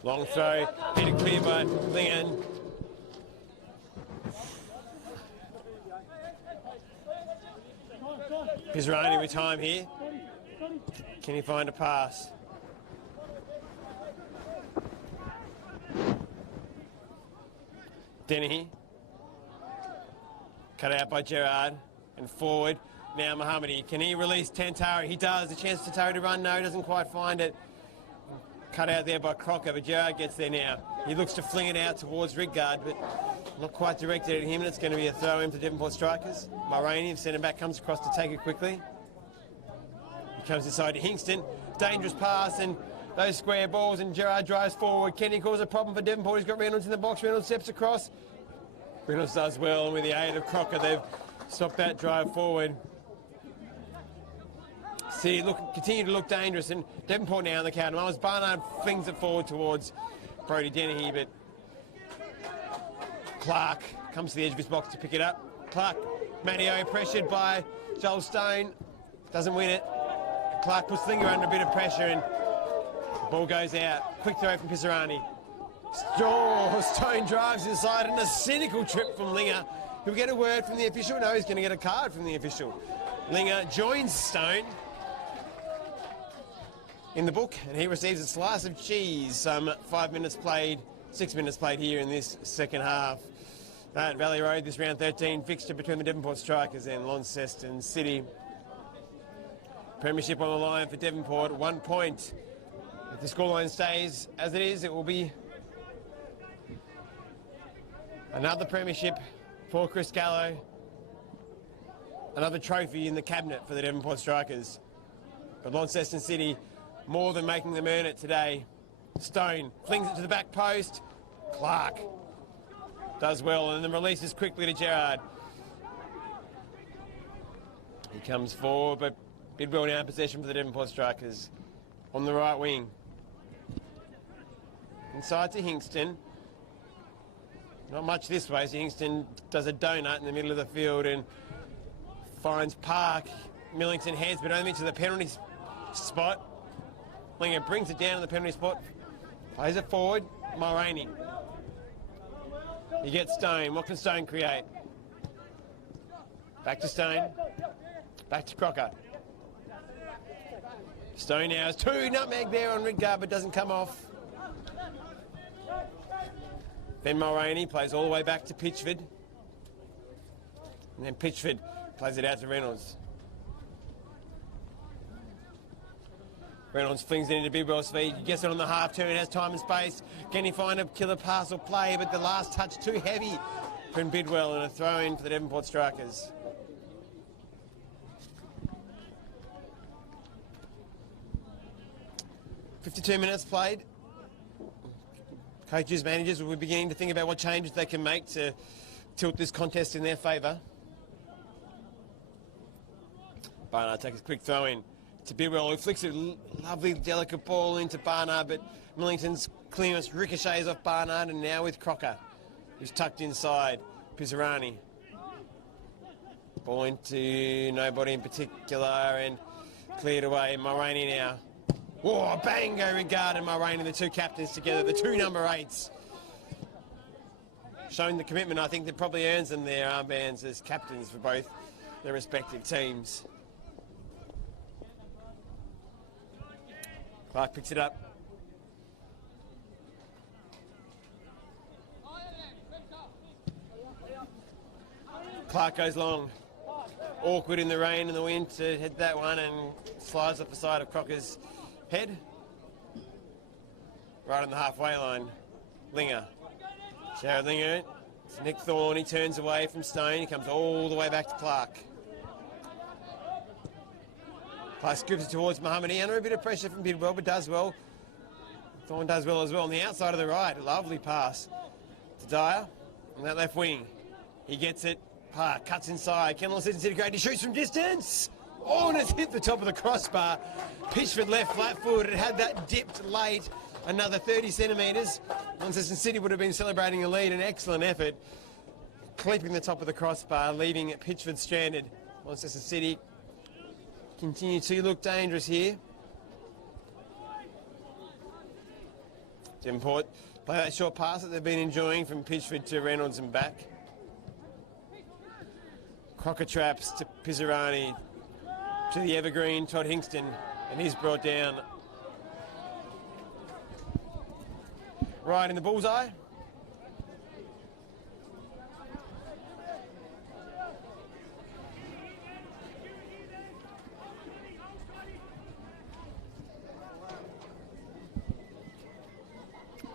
Long throw, hit it clear by Lingan. Pisarani with time here. Can he find a pass? Dennehy. Cut out by Gerard and forward. Now Mohammadi. Can he release Tantari? He does. A chance for Tantari to run. No, doesn't quite find it. Cut out there by Crocker, but Gerard gets there now. He looks to fling it out towards Rigard, but not quite directed at him, and it's going to be a throw-in for Devonport Strikers. Mulroney, centre back, comes across to take it quickly. He comes inside to Hingston. Dangerous pass, and those square balls, and Gerard drives forward. Can he cause a problem for Devonport? He's got Reynolds in the box. Reynolds steps across. Reynolds does well, and with the aid of Crocker, they've stopped that drive forward. See, continue to look dangerous, and Devonport now on the counter. Barnard flings it forward towards Brody Dennehy, but Clark comes to the edge of his box to pick it up. Clark, Matteo pressured by Joel Stone, doesn't win it. Clark puts Linger under a bit of pressure, and the ball goes out. Quick throw from Pisarani. Stone drives inside, and a cynical trip from Linger. He'll get a word from the official. No, he's going to get a card from the official. Linger joins Stone in the book, and he receives a slice of cheese. 6 minutes played here in this second half. At Valley Road, this round 13 fixture between the Devonport Strikers and Launceston City. Premiership on the line for Devonport, 1 point. If the scoreline stays as it is, it will be another premiership for Chris Gallo. Another trophy in the cabinet for the Devonport Strikers. But Launceston City more than making them earn it today. Stone flings it to the back post. Clark does well, and then releases quickly to Gerard. He comes forward, but Bidwell now in possession for the Devonport Strikers on the right wing. Inside to Hingston. Not much this way, so Hingston does a donut in the middle of the field and finds Park. Millington heads, but only to the penalty spot. Linger brings it down in the penalty spot. Plays it forward. Mulroney. He gets Stone. What can Stone create? Back to Stone. Back to Crocker. Stone now has 2 nutmeg there on Ridgard, but doesn't come off. Then Mulroney plays all the way back to Pitchford. And then Pitchford plays it out to Reynolds. Reynolds flings it into Bidwell's feet. He gets it on the half turn, has time and space. Can he find a killer pass or play? But the last touch too heavy from Bidwell, and a throw in for the Devonport Strikers. "52 minutes played." Coaches, managers will be beginning to think about what changes they can make to tilt this contest in their favour. Barnard takes a quick throw in to Bidwell, who flicks a lovely, delicate ball into Barnard, but Millington's clearance ricochets off Barnard, and now with Crocker, who's tucked inside. Pizzarani. Ball into nobody in particular and cleared away. Mulroney now. Oh, bango regarding Mulroney, the 2 captains together, the 2 number 8s. Showing the commitment, I think, that probably earns them their armbands as captains for both their respective teams. Clark picks it up. Clark goes long. Awkward in the rain and the wind to hit that one, and slides off the side of Crocker's head. Right on the halfway line. Linger. Jared Linger. It's Nick Thorne. He turns away from Stone. He comes all the way back to Clark. Clark scoops it towards Mohammadi. Under a bit of pressure from Bidwell, but does well. Thorne does well as well. On the outside of the right. Lovely pass to Dyer. On that left wing. He gets it. Park cuts inside. Kendall City. He shoots from distance. Oh, and it's hit the top of the crossbar. Pitchford left flat-footed. It had that dipped late. Another 30 centimetres. Launceston City would have been celebrating a lead. An excellent effort. Clipping the top of the crossbar, leaving Pitchford stranded. Launceston City continue to look dangerous here. Devonport play that short pass that they've been enjoying from Pitchford to Reynolds and back. Crocker traps to Pizzarani, to the evergreen Todd Hingston, and he's brought down right in the bullseye.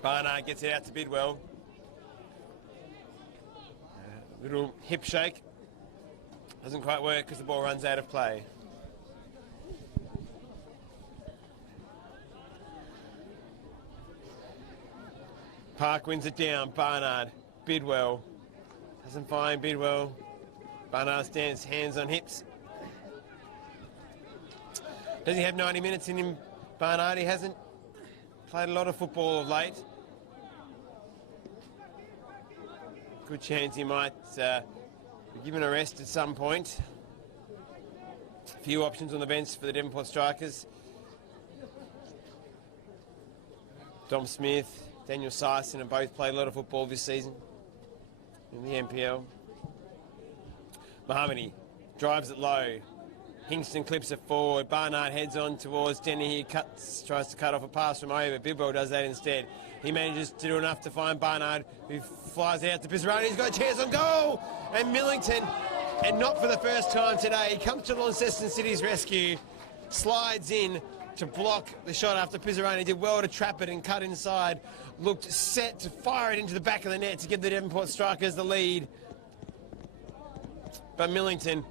Barnard gets it out to Bidwell. Little hip shake. Doesn't quite work because the ball runs out of play. Park wins it down. Barnard. Bidwell. Doesn't find Bidwell. Barnard stands hands on hips. Does he have 90 minutes in him, Barnard? He hasn't played a lot of football of late. Good chance he might be given a rest at some point. A few options on the bench for the Devonport Strikers. Dom Smith, Daniel Syson have both played a lot of football this season in the NPL. Mohammadi drives it low. Hingston clips it forward. Barnard heads on towards Denny. He tries to cut off a pass from over. Bidwell does that instead. He manages to do enough to find Barnard, who flies out to Pizzarani. He's got a chance on goal! And Millington, and not for the first time today, comes to Launceston City's rescue, slides in to block the shot after Pizzarani did well to trap it and cut inside. Looked set to fire it into the back of the net to give the Devonport Strikers the lead. But Millington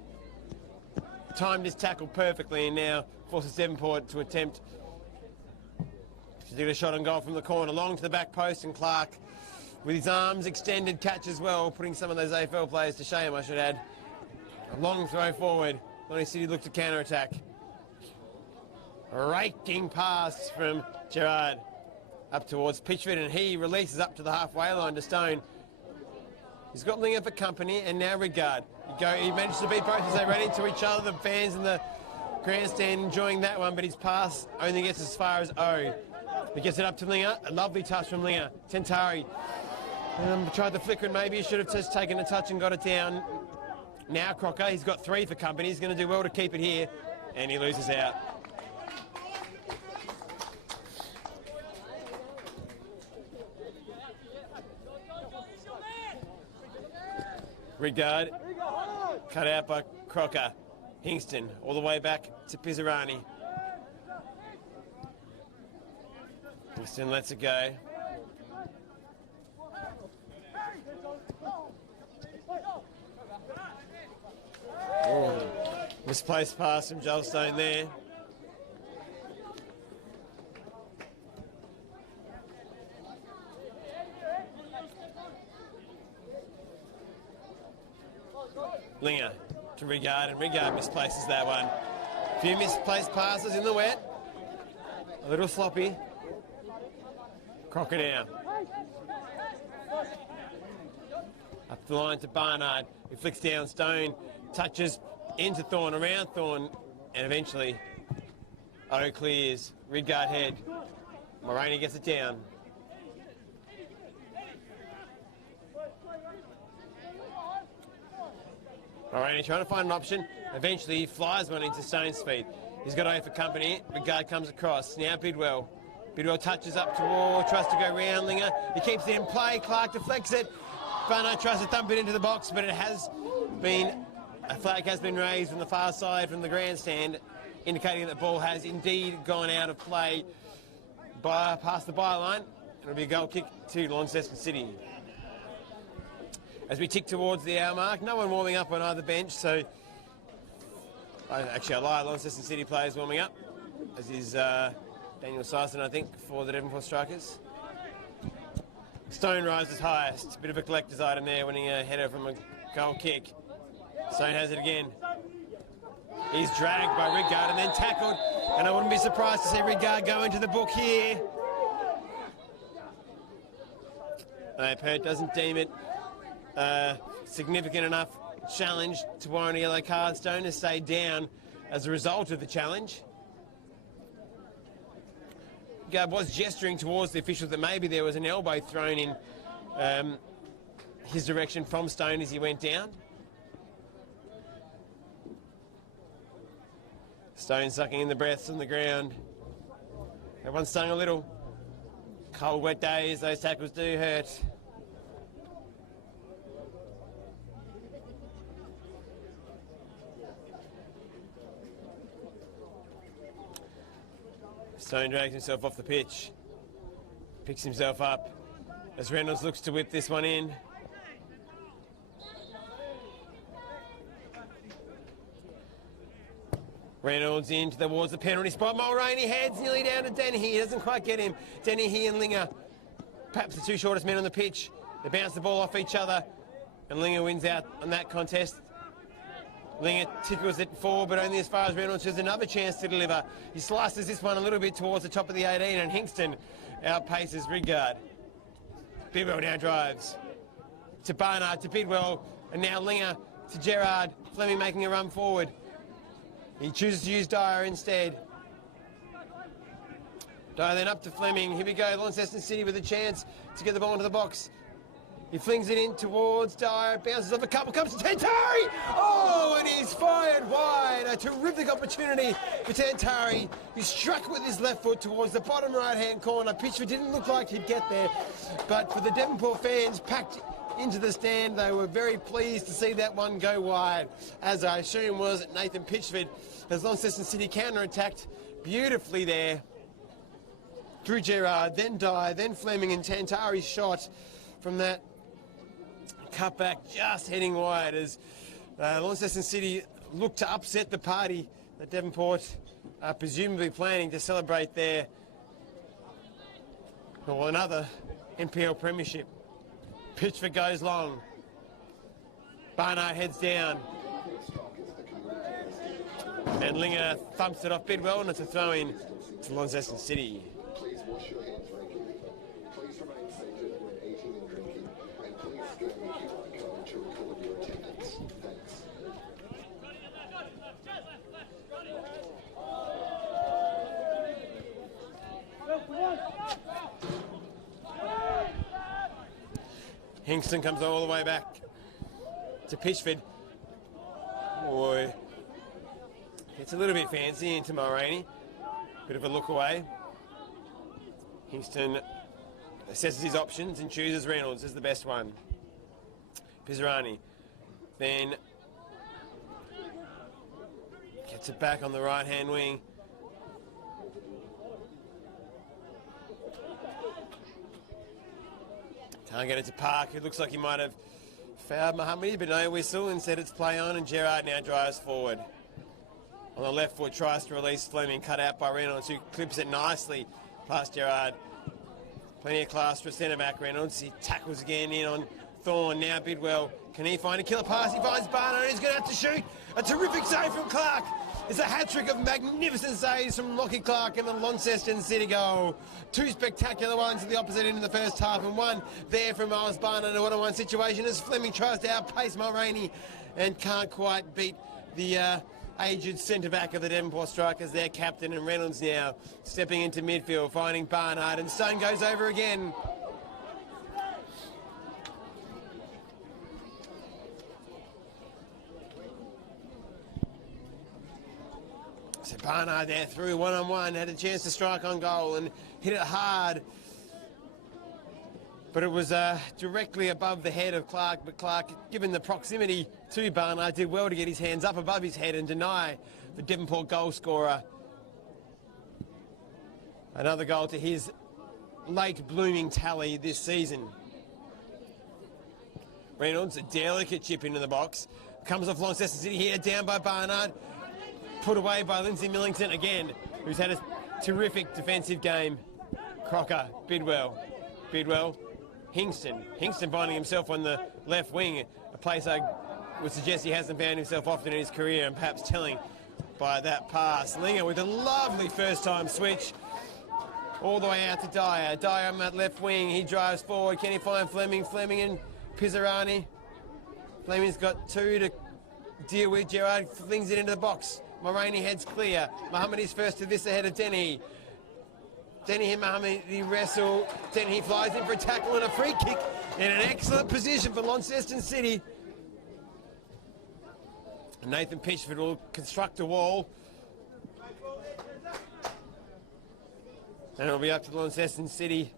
timed his tackle perfectly and now forces Devonport to attempt to get a shot on goal from the corner, long to the back post, and Clark, with his arms extended, catch as well, putting some of those AFL players to shame, I should add. A long throw forward. Launceston City look to counter-attack. A raking pass from Gerard up towards Pitchford, and he releases up to the halfway line to Stone. He's got Linger for company, and now Ridgard. He managed to beat both as they ran into each other. The fans and the grandstand enjoying that one, but his pass only gets as far as O. He gets it up to Linger. A lovely touch from Linger. Tentari tried the flicker and maybe he should have just taken a touch and got it down. Now Crocker, he's got 3 for company. He's going to do well to keep it here, and he loses out. Regard, cut out by Crocker. Hingston, all the way back to Pizzarani. Hingston lets it go. Oh, misplaced pass from Gelstone there. Linger to Regard, and Regard misplaces that one. A few misplaced passes in the wet. A little sloppy. Crocker now. Up the line to Barnard. He flicks down Stone, touches into Thorne, around Thorne, and eventually O clears. Regard head. Moroney gets it down. Moroney trying to find an option. Eventually he flies one into Stone's feet. He's got O for company. Regard comes across. Now Bidwell. Bidwell touches up toward, tries to go round Linger. He keeps it in play. Clark deflects it. Barnard tries to thump it into the box, but it has been, a flag has been raised from the far side from the grandstand, indicating that the ball has indeed gone out of play past the byline. It'll be a goal kick to Launceston City. As we tick towards the hour mark, no one warming up on either bench, so actually I lie, Launceston City players warming up, as is Daniel Sison, I think, for the Devonport Strikers. Stone rises highest, bit of a collector's item there, winning a header from a goal kick. Stone has it again. He's dragged by Rigard and then tackled, and I wouldn't be surprised to see Rigard go into the book here. Pert doesn't deem it significant enough challenge to warrant a yellow card. Stone has stayed down as a result of the challenge. Rigard was gesturing towards the officials that maybe there was an elbow thrown in his direction from Stone as he went down. Stone sucking in the breaths on the ground. Everyone's stung a little. Cold, wet days, those tackles do hurt. Stone drags himself off the pitch. Picks himself up as Reynolds looks to whip this one in. Reynolds in towards the penalty spot. Mulroney heads nearly down to Dennehy. He doesn't quite get him. Dennehy and Linger, perhaps the two shortest men on the pitch. They bounce the ball off each other, and Linger wins out on that contest. Linger tickles it forward, but only as far as Reynolds has another chance to deliver. He slices this one a little bit towards the top of the 18, and Hingston outpaces Rigard. Bidwell now drives to Barnard, to Bidwell, and now Linger to Gerard. Fleming making a run forward. He chooses to use Dyer instead. Dyer then up to Fleming. Here we go, Launceston City with a chance to get the ball into the box. He flings it in towards Dyer, bounces off a couple, comes to Tantari! Oh, and he's fired wide. A terrific opportunity for Tantari. He struck with his left foot towards the bottom right-hand corner. Pitchford didn't look like he'd get there, but for the Devonport fans packed into the stand, they were very pleased to see that one go wide, as I assume was Nathan Pitchford, as Launceston City counter-attacked beautifully there. Through Gerard, then Dyer, then Fleming, and Tantari's shot from that cutback just heading wide as Launceston City looked to upset the party that Devonport are presumably planning to celebrate their, well, another NPL premiership. Pitchford goes long. Barnard heads down. And Linger thumps it off Bidwell, and it's a throw-in to Launceston City. Please wash your hands regularly. Please remain seated when eating and drinking. And please scan the QR code to record your attendance. Thanks. Hingston comes all the way back to Pitchford. Boy, gets a little bit fancy into Mulroney. Bit of a look away. Hingston assesses his options and chooses Reynolds as the best one. Pizzarani then gets it back on the right-hand wing. Can't get it to Park. It looks like he might have fouled Mohammadi, but no whistle. Instead it's play on, and Gerard now drives forward. On the left foot, tries to release Fleming, cut out by Reynolds, who clips it nicely past Gerard. Plenty of class for centre-back Reynolds. He tackles again in on Thorne. Now Bidwell. Can he find a killer pass? He finds Barnard. He's going to have to shoot. A terrific save from Clark. It's a hat-trick of magnificent saves from Lockie Clark in the Launceston City goal. Two spectacular ones at the opposite end of the first half, and one there from Miles Barnard in a one-on-one situation as Fleming tries to outpace Mulroney and can't quite beat the aged centre-back of the Devonport Strikers, their captain, and Reynolds now stepping into midfield, finding Barnard, and Stone goes over again. So Barnard there through one-on-one, had a chance to strike on goal and hit it hard. But it was directly above the head of Clark, but Clark, given the proximity to Barnard, did well to get his hands up above his head and deny the Devonport goal scorer another goal to his late blooming tally this season. Reynolds, a delicate chip into the box. Comes off Launceston City here, down by Barnard. Put away by Lindsay Millington again, who's had a terrific defensive game. Crocker, Bidwell, Hingston finding himself on the left wing, a place I would suggest he hasn't found himself often in his career, and perhaps telling by that pass. Linger with a lovely first-time switch all the way out to Dyer. Dyer on that left wing, he drives forward. Can he find Fleming? Fleming and Pizzarani. Fleming's got two to deal with. Gerard flings it into the box. Mulroney heads clear. Mohammadi's first to this ahead of Denny. Denny and Mohammadi wrestle. Denny flies in for a tackle and a free kick in an excellent position for Launceston City. Nathan Pitchford will construct a wall. And it'll be up to Launceston City.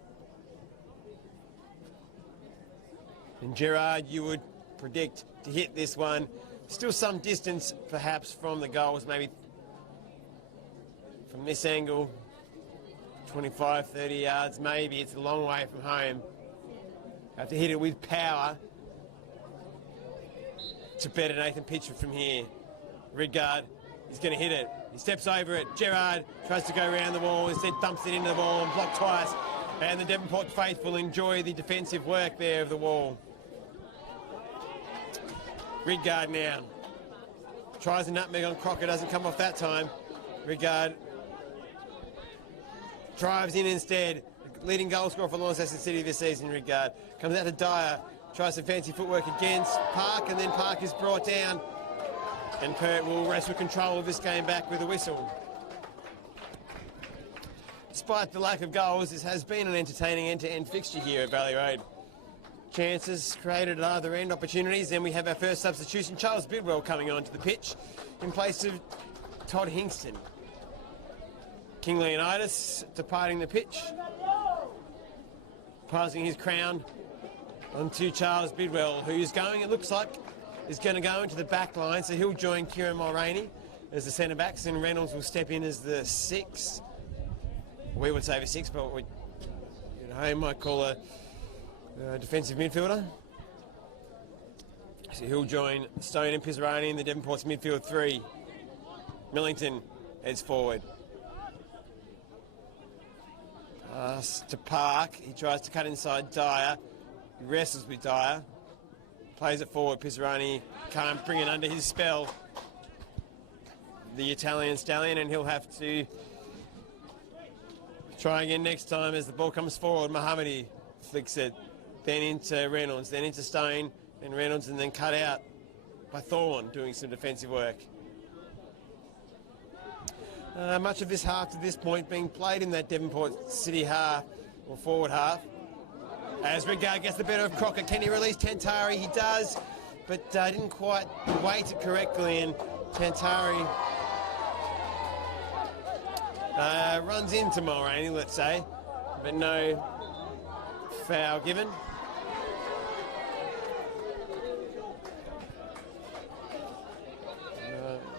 And Gerard, you would predict to hit this one. Still some distance, perhaps, from the goals, maybe from this angle, 25, 30 yards, maybe. It's a long way from home. Have to hit it with power to better Nathan Pitchford from here. Rigard, he's going to hit it. He steps over it. Gerard tries to go around the wall, instead dumps it into the wall and blocked twice. And the Devonport faithful enjoy the defensive work there of the wall. Rigard now tries a nutmeg on Crocker, doesn't come off that time. Rigard drives in instead. Leading goal scorer for Launceston City this season, Rigard. Comes out to Dyer, tries some fancy footwork against Park, and then Park is brought down. And Pert will wrestle control of this game back with a whistle. Despite the lack of goals, this has been an entertaining end-to-end fixture here at Valley Road. Chances created at either end, opportunities. Then we have our first substitution, Charles Bidwell, coming onto the pitch in place of Todd Hingston. King Leonidas departing the pitch, passing his crown onto Charles Bidwell, who's going, it looks like, is going to go into the back line, so he'll join Kieran Mulroney as the centre-backs, and Reynolds will step in as the 6. We would say the 6, but we at home might call a defensive midfielder. So he'll join Stone and Pizzarani in the Devonport's midfield 3. Millington heads forward. Pass to Park. He tries to cut inside Dyer. He wrestles with Dyer. Plays it forward. Pizzarani can't bring it under his spell. The Italian stallion, and he'll have to try again next time as the ball comes forward. Mohammadi flicks it. Then into Reynolds, then into Stone, then Reynolds, and then cut out by Thorne doing some defensive work. Much of this half to this point being played in that Devonport City half, or forward half. As Ringard gets the better of Crocker, can he release Tantari? He does, but didn't quite weight it correctly, and Tantari runs into Mulroney, let's say, but no foul given.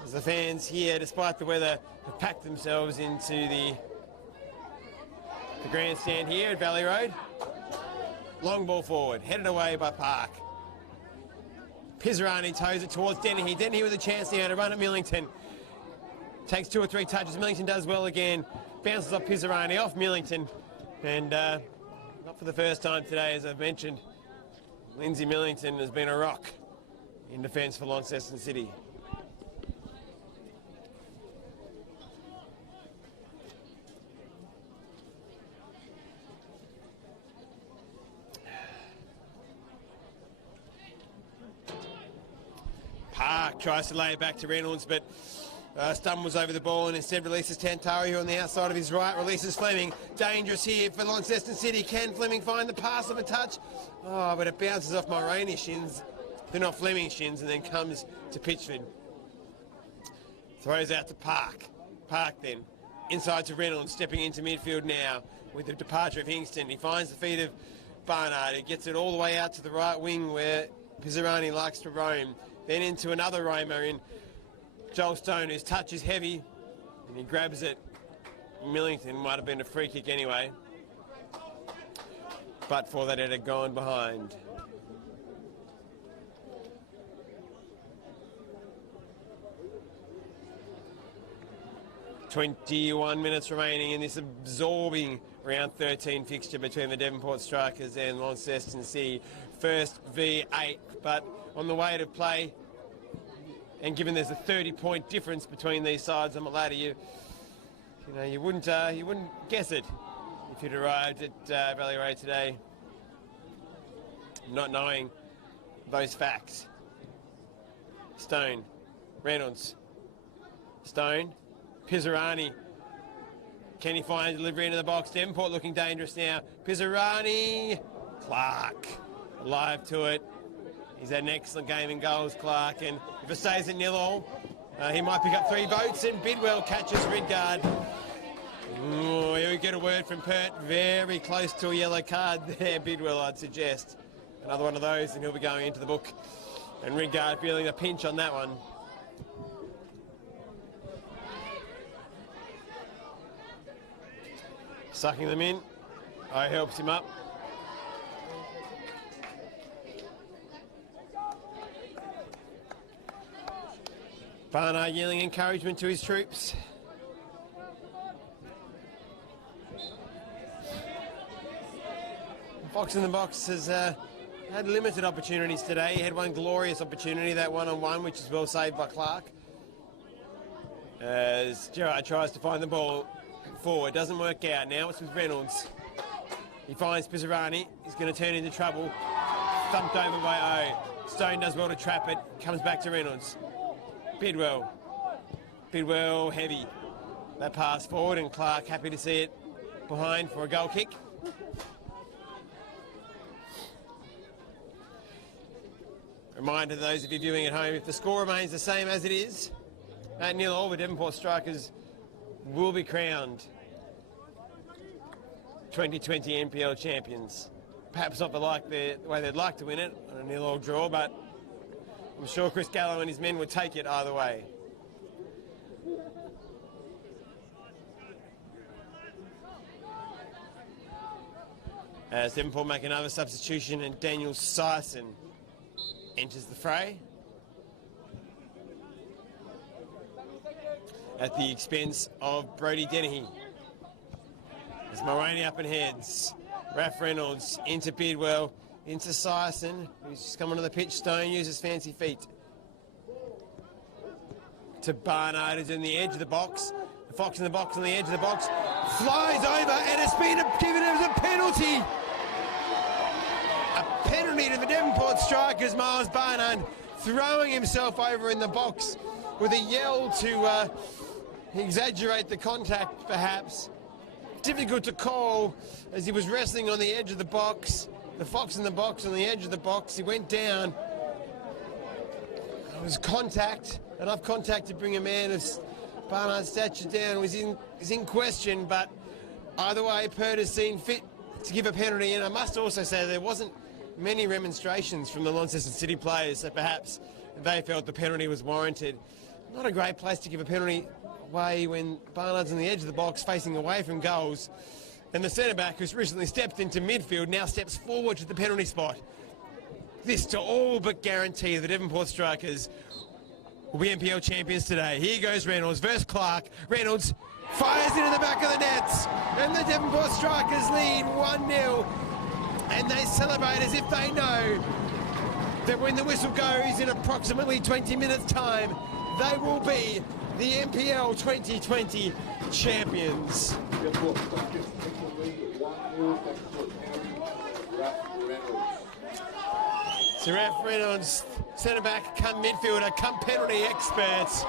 As the fans here, despite the weather, have packed themselves into the grandstand here at Valley Road. Long ball forward, headed away by Park. Pizzarani toes it towards Dennehy. Dennehy with a chance now to run at Millington. Takes 2 or 3 touches. Millington does well again. Bounces off Pizzarani, off Millington. And not for the first time today, as I've mentioned, Lindsay Millington has been a rock in defence for Launceston City. Park tries to lay it back to Reynolds, but stumbles over the ball and instead releases Tantari, who on the outside of his right releases Fleming. Dangerous here for Launceston City. Can Fleming find the pass of a touch? Oh, but it bounces off Mulroney's shins. They're not Fleming's shins, and then comes to Pitchford. Throws out to Park. Park then inside to Reynolds, stepping into midfield now with the departure of Hingston. He finds the feet of Barnard. He gets it all the way out to the right wing where Pizzarani likes to roam. Then into another roamer in Joel Stone, whose touch is heavy, and he grabs it. Millington might have been a free kick anyway, but for that it had gone behind. "21 minutes remaining in this absorbing round 13 fixture between the Devonport Strikers and Launceston City. First v8, but on the way to play, and given there's a 30-point difference between these sides, I'm a ladder, you wouldn't guess it if you'd arrived at Valley Road today, not knowing those facts. Stone, Reynolds, Stone, Pizzarani. Can he find delivery into the box? Devonport looking dangerous now. Pizzarani, Clark, alive to it. He's had an excellent game in goals, Clark, and if it stays at 0-0, he might pick up 3 votes, and Bidwell catches Ridgard. Oh, he'll get a word from Pert. Very close to a yellow card there, Bidwell, I'd suggest. Another one of those, and he'll be going into the book. And Ridgard feeling a pinch on that one. Sucking them in. Oh, helps him up. Barnard yelling encouragement to his troops. Fox in the box has had limited opportunities today. He had one glorious opportunity, that one-on-one, which is well saved by Clark. As Gerard tries to find the ball forward, doesn't work out. Now it's with Reynolds. He finds Pizzarani. He's going to turn into trouble. Thumped over by O. Stone does well to trap it. Comes back to Reynolds. Bidwell heavy. That pass forward, and Clark happy to see it behind for a goal kick. Reminder to those of you viewing at home, if the score remains the same as it is, at 0-0, the Devonport Strikers will be crowned 2020 NPL champions. Perhaps not the way they'd like to win it, on a 0-0 draw, but I'm sure Chris Gallo and his men would take it either way. As Devonport make another substitution, and Daniel Sison enters the fray at the expense of Brodie Dennehy. As Mulroney up and heads, Raph Reynolds into Bidwell, into Sison, who's just come onto the pitch. Stone uses fancy feet. To Barnard, who's in the edge of the box. The Fox in the box, on the edge of the box. Flies over, and it's been given as a penalty. A penalty to the Devonport Strikers. Miles Barnard throwing himself over in the box with a yell to exaggerate the contact, perhaps. Difficult to call as he was wrestling on the edge of the box. the fox in the box on the edge of the box. He went down. It was contact, enough contact to bring a man of Barnard's stature down. Was in question, but either way, Pert has seen fit to give a penalty. And I must also say there wasn't many remonstrations from the Launceston City players, so perhaps they felt the penalty was warranted. Not a great place to give a penalty away when Barnard's on the edge of the box facing away from goals. And the centre-back, who's recently stepped into midfield, now steps forward to the penalty spot. This to all but guarantee the Devonport Strikers will be NPL champions today. Here goes Reynolds versus Clark. Reynolds fires into the back of the nets, and the Devonport Strikers lead 1-0. And they celebrate as if they know that when the whistle goes in approximately 20 minutes' time, they will be the NPL 2020 champions. So Raf Reynolds, centre-back, come midfielder, come penalty experts.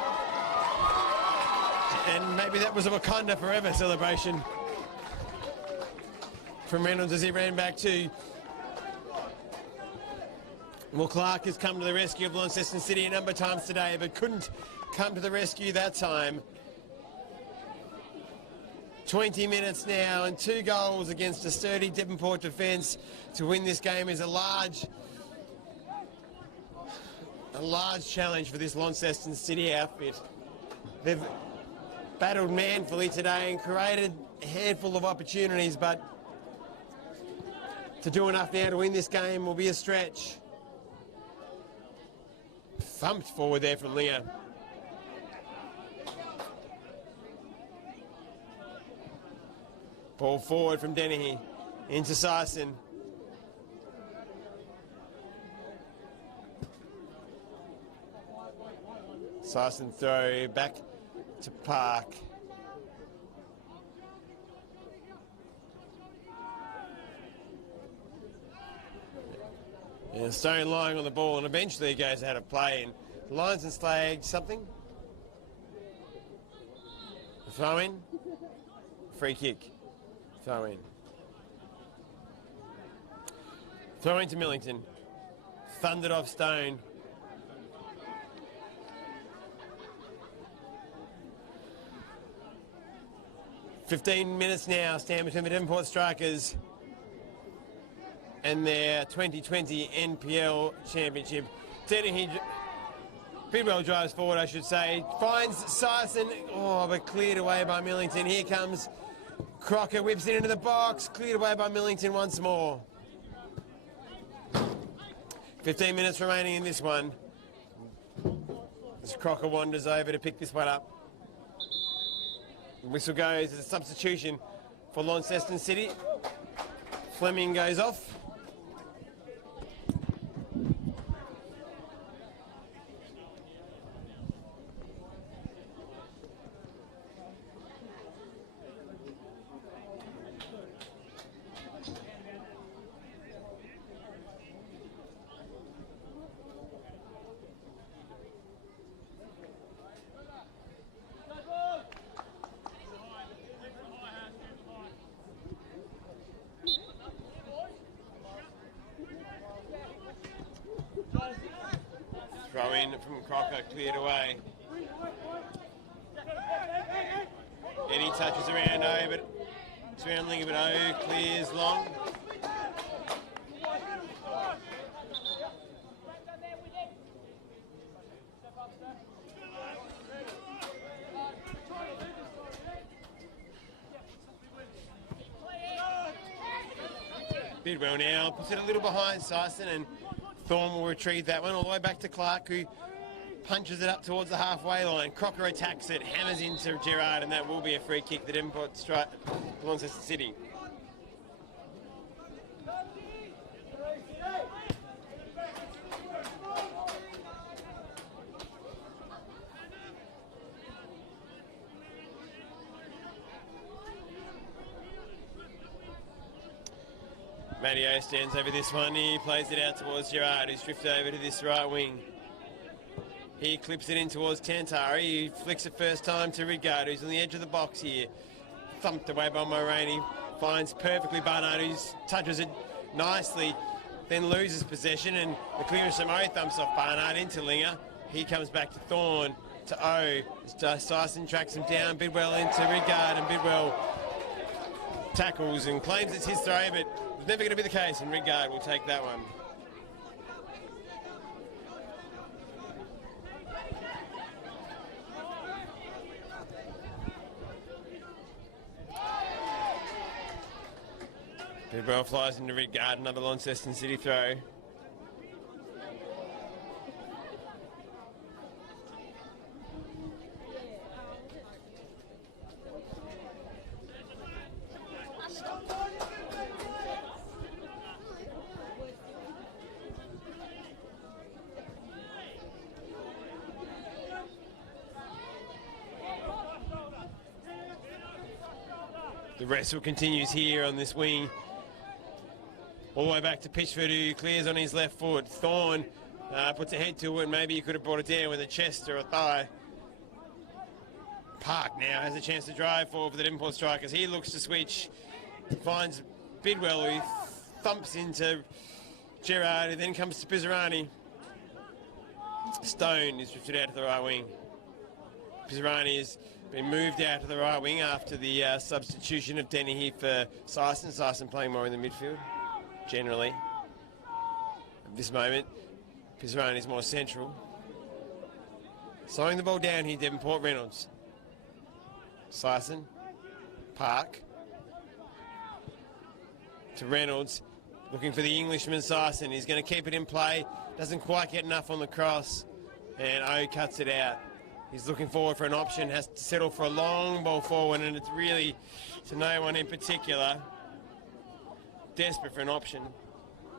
And maybe that was a Wakanda Forever celebration from Reynolds as he ran back to. Well, Clark has come to the rescue of Launceston City a number of times today, but couldn't come to the rescue that time. 20 minutes now and 2 goals against a sturdy Devonport defence to win this game is a large challenge for this Launceston City outfit. They've battled manfully today and created a handful of opportunities, but to do enough now to win this game will be a stretch. Thumped forward there from Leah. Ball forward from Dennehy into Sison. Sison throw back to Park. And Stone lying on the ball, and eventually he goes out of play. And the Lions flagged something. A throw in. Free kick. Throw in. Throw into Millington. Thundered off Stone. "15 minutes now stand between the Devonport Strikers and their 2020 NPL Championship." Dennehy, Bidwell drives forward, I should say. Finds Sison, but cleared away by Millington. Here comes Crocker, whips it into the box, cleared away by Millington once more. 15 minutes remaining in this one. As Crocker wanders over to pick this one up. The whistle goes as a substitution for Launceston City. Fleming goes off. Throw in from Crocker, cleared away. Eddie touches around O, but surrounding of it O, clears long. Bidwell now puts it a little behind Sison, and Thorne will retrieve that one all the way back to Clark, who punches it up towards the halfway line. Crocker attacks it, hammers into Gerard, and that will be a free kick. The Devonport strike belongs to City. Matteo stands over this one. He plays it out towards Gerard, who's drifted over to this right wing. He clips it in towards Tantari. He flicks it first time to Rigard, who's on the edge of the box here. Thumped away by Mulroney. Finds perfectly Barnard, who touches it nicely, then loses possession, and the clearance from O thumps off Barnard into Linger. He comes back to Thorne, to O. Syson tracks him down, Bidwell into Rigard, and Bidwell tackles and claims it's his throw, but it's never going to be the case, and Rigard will take that one. Bidwell flies into Rigard, another Launceston City throw. The wrestle continues here on this wing. All the way back to Pitchford, who clears on his left foot. Thorne puts a head to it. Maybe he could have brought it down with a chest or a thigh. Park now has a chance to drive forward for the Devonport Strikers. He looks to switch. Finds Bidwell, who thumps into Gerard, who then comes to Pizzarani. Stone is drifted out to the right wing. Pizzarani has been moved out to the right wing after the substitution of Dennehy for Syson. Syson playing more in the midfield, generally. At this moment, Pizzarani is more central. Slowing the ball down here, Devonport. Reynolds. Syson. Park. To Reynolds. Looking for the Englishman, Syson. He's going to keep it in play. Doesn't quite get enough on the cross. And O cuts it out. He's looking forward for an option. Has to settle for a long ball forward. And it's really to no one in particular. Desperate for an option.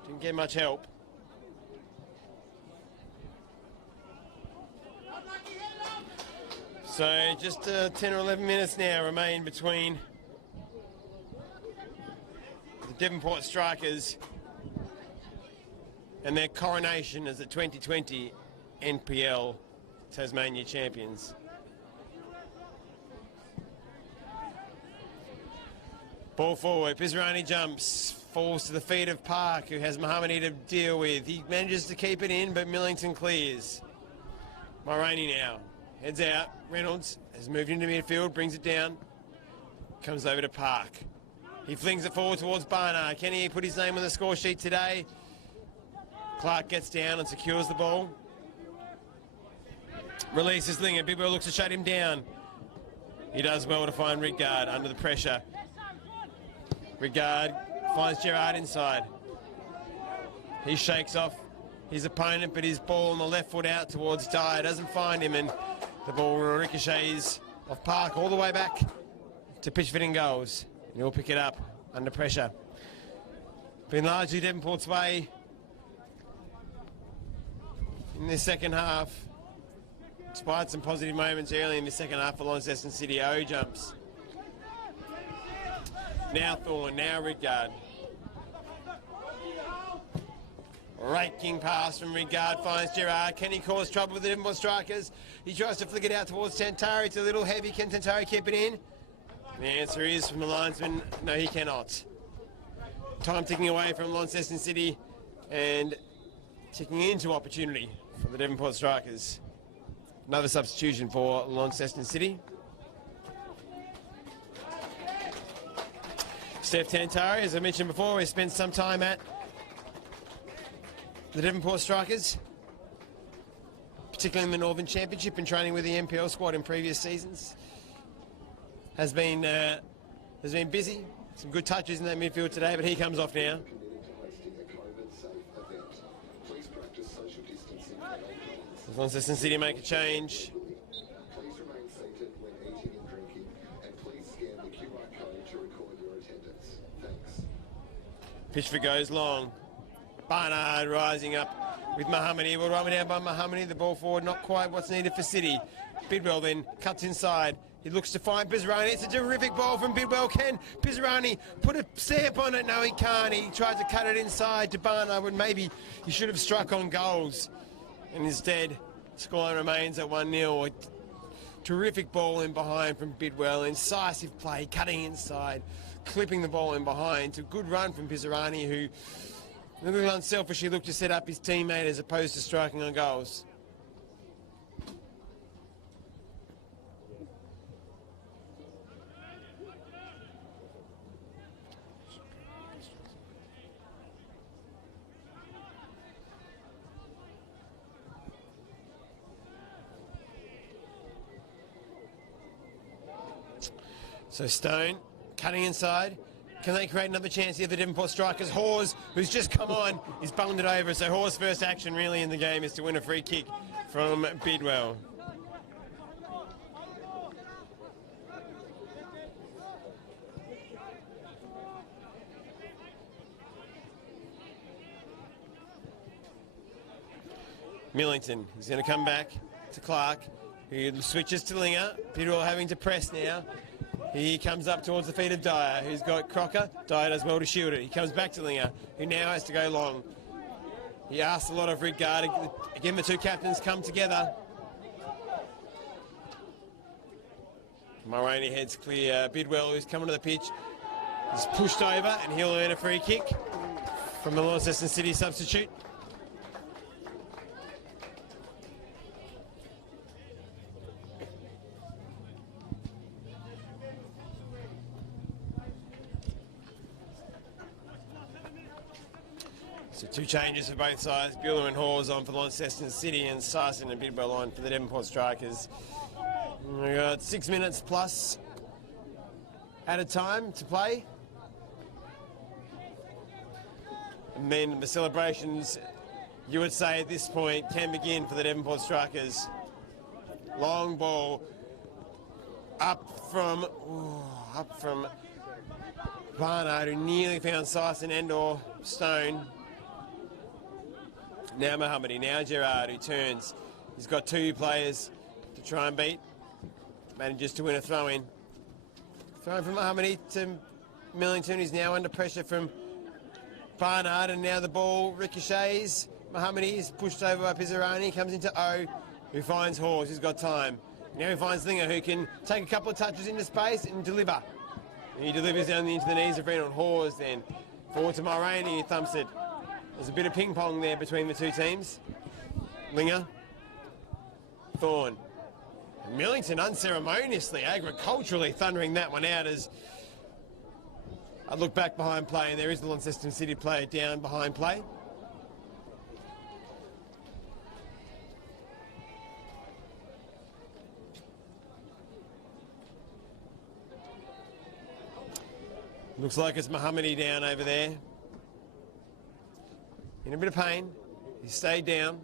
Didn't get much help. So just 10 or 11 minutes now remain between the Devonport Strikers and their coronation as the 2020 NPL Tasmania champions. Ball forward, Pizzarani jumps, falls to the feet of Park, who has Mohammadi to deal with. He manages to keep it in, but Millington clears. Mulroney now heads out. Reynolds has moved into midfield, brings it down, comes over to Park. He flings it forward towards Barnard. Can he put his name on the score sheet today? Clark gets down and secures the ball. Releases Linger. Bidwell looks to shut him down. He does well to find Rigard under the pressure. Rigard finds Gerard inside. He shakes off his opponent, but his ball on the left foot out towards Dyer doesn't find him, and the ball ricochets off Park all the way back to Pitchford in goals. And he'll pick it up under pressure. Been largely Devonport's way in this second half. Despite some positive moments early in the second half for Launceston City. O jumps. Now Thorne, now Rigard. Raking pass from Rigard, finds Gerard. Can he cause trouble with the Devonport Strikers? He tries to flick it out towards Tantari. It's a little heavy. Can Tantari keep it in? The answer is from the linesman, no, he cannot. Time ticking away from Launceston City and ticking into opportunity for the Devonport Strikers. Another substitution for Launceston City. Steph Tantari, as I mentioned before, has spent some time at the Devonport Strikers, particularly in the Northern Championship and training with the NPL squad in previous seasons. Has been busy. Some good touches in that midfield today, but he comes off now. Does Launceston City make a change? Please remain seated when eating and drinking, and please scan the QR code to record your attendance. Thanks. Pitchford goes long. Barnard rising up with Mohammadi. Well, run down by Mohammadi. The ball forward, not quite what's needed for City. Bidwell then cuts inside. He looks to find Pizzarani. It's a terrific ball from Bidwell. Can Pizzarani put a stamp on it? No, he can't. He tried to cut it inside to Barnard when maybe he should have struck on goals. And instead, scoreline remains at 1-0. A terrific ball in behind from Bidwell. Incisive play, cutting inside. clipping the ball in behind. To a good run from Pizzarani, who a little unselfishly looked to set up his teammate as opposed to striking on goals. So Stone cutting inside. Can they create another chance here? The Devonport strikers. Hawes, who's just come on, is bunged it over. So Hawes' first action really in the game is to win a free kick from Bidwell. Millington is going to come back to Clark, who switches to Linger. Bidwell having to press now. He comes up towards the feet of Dyer, who's got Crocker. Dyer does well to shield it. He comes back to Linger, who now has to go long. He asks a lot of regard. Again, the two captains come together. Mulroney heads clear. Bidwell, who's coming to the pitch, is pushed over, and he'll earn a free kick from the Launceston City substitute. So two changes for both sides. Bueller and Hawes on for Launceston City, and Sarson and Bidwell on for the Devonport Strikers. We've got 6 minutes plus at a time to play. And then the celebrations, you would say at this point, can begin for the Devonport Strikers. Long ball up from Barnard, who nearly found Sarson and/or Stone. Now Mohammadi, now Gerard, who turns. He's got two players to try and beat. Manages to win a throw-in. Throw from Mohammadi to Millington, who's now under pressure from Barnard, and now the ball ricochets. Mohammadi is pushed over by Pizzarani, comes into O, who finds Hawes, who's got time. Now he finds Linger, who can take a couple of touches into space and deliver. And he delivers down into the knees of Reynold Hawes, then forward to Mulroney, who thumps it. There's a bit of ping-pong there between the two teams. Linger, Thorne. Millington unceremoniously, agriculturally thundering that one out as I look back behind play, and there is the Launceston City player down behind play. Looks like it's Mohammadi down over there. In a bit of pain. He stayed down.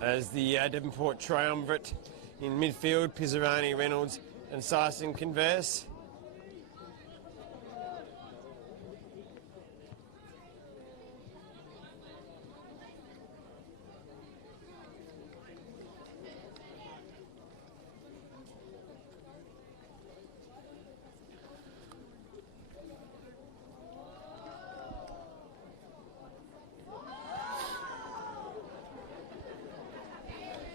As the Devonport triumvirate in midfield, Pizzarani, Reynolds and Sarson converse.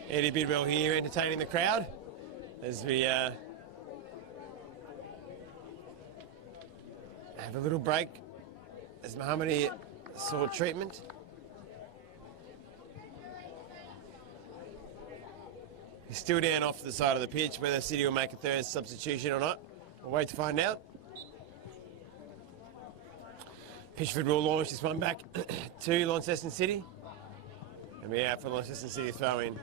Eddie Bidwell here entertaining the crowd as we have a little break as Mohammadi sought treatment. He's still down off the side of the pitch. Whether City will make a third substitution or not, we'll wait to find out. Pitchford will launch this one back to Launceston City, and we're out for Launceston City throw-in.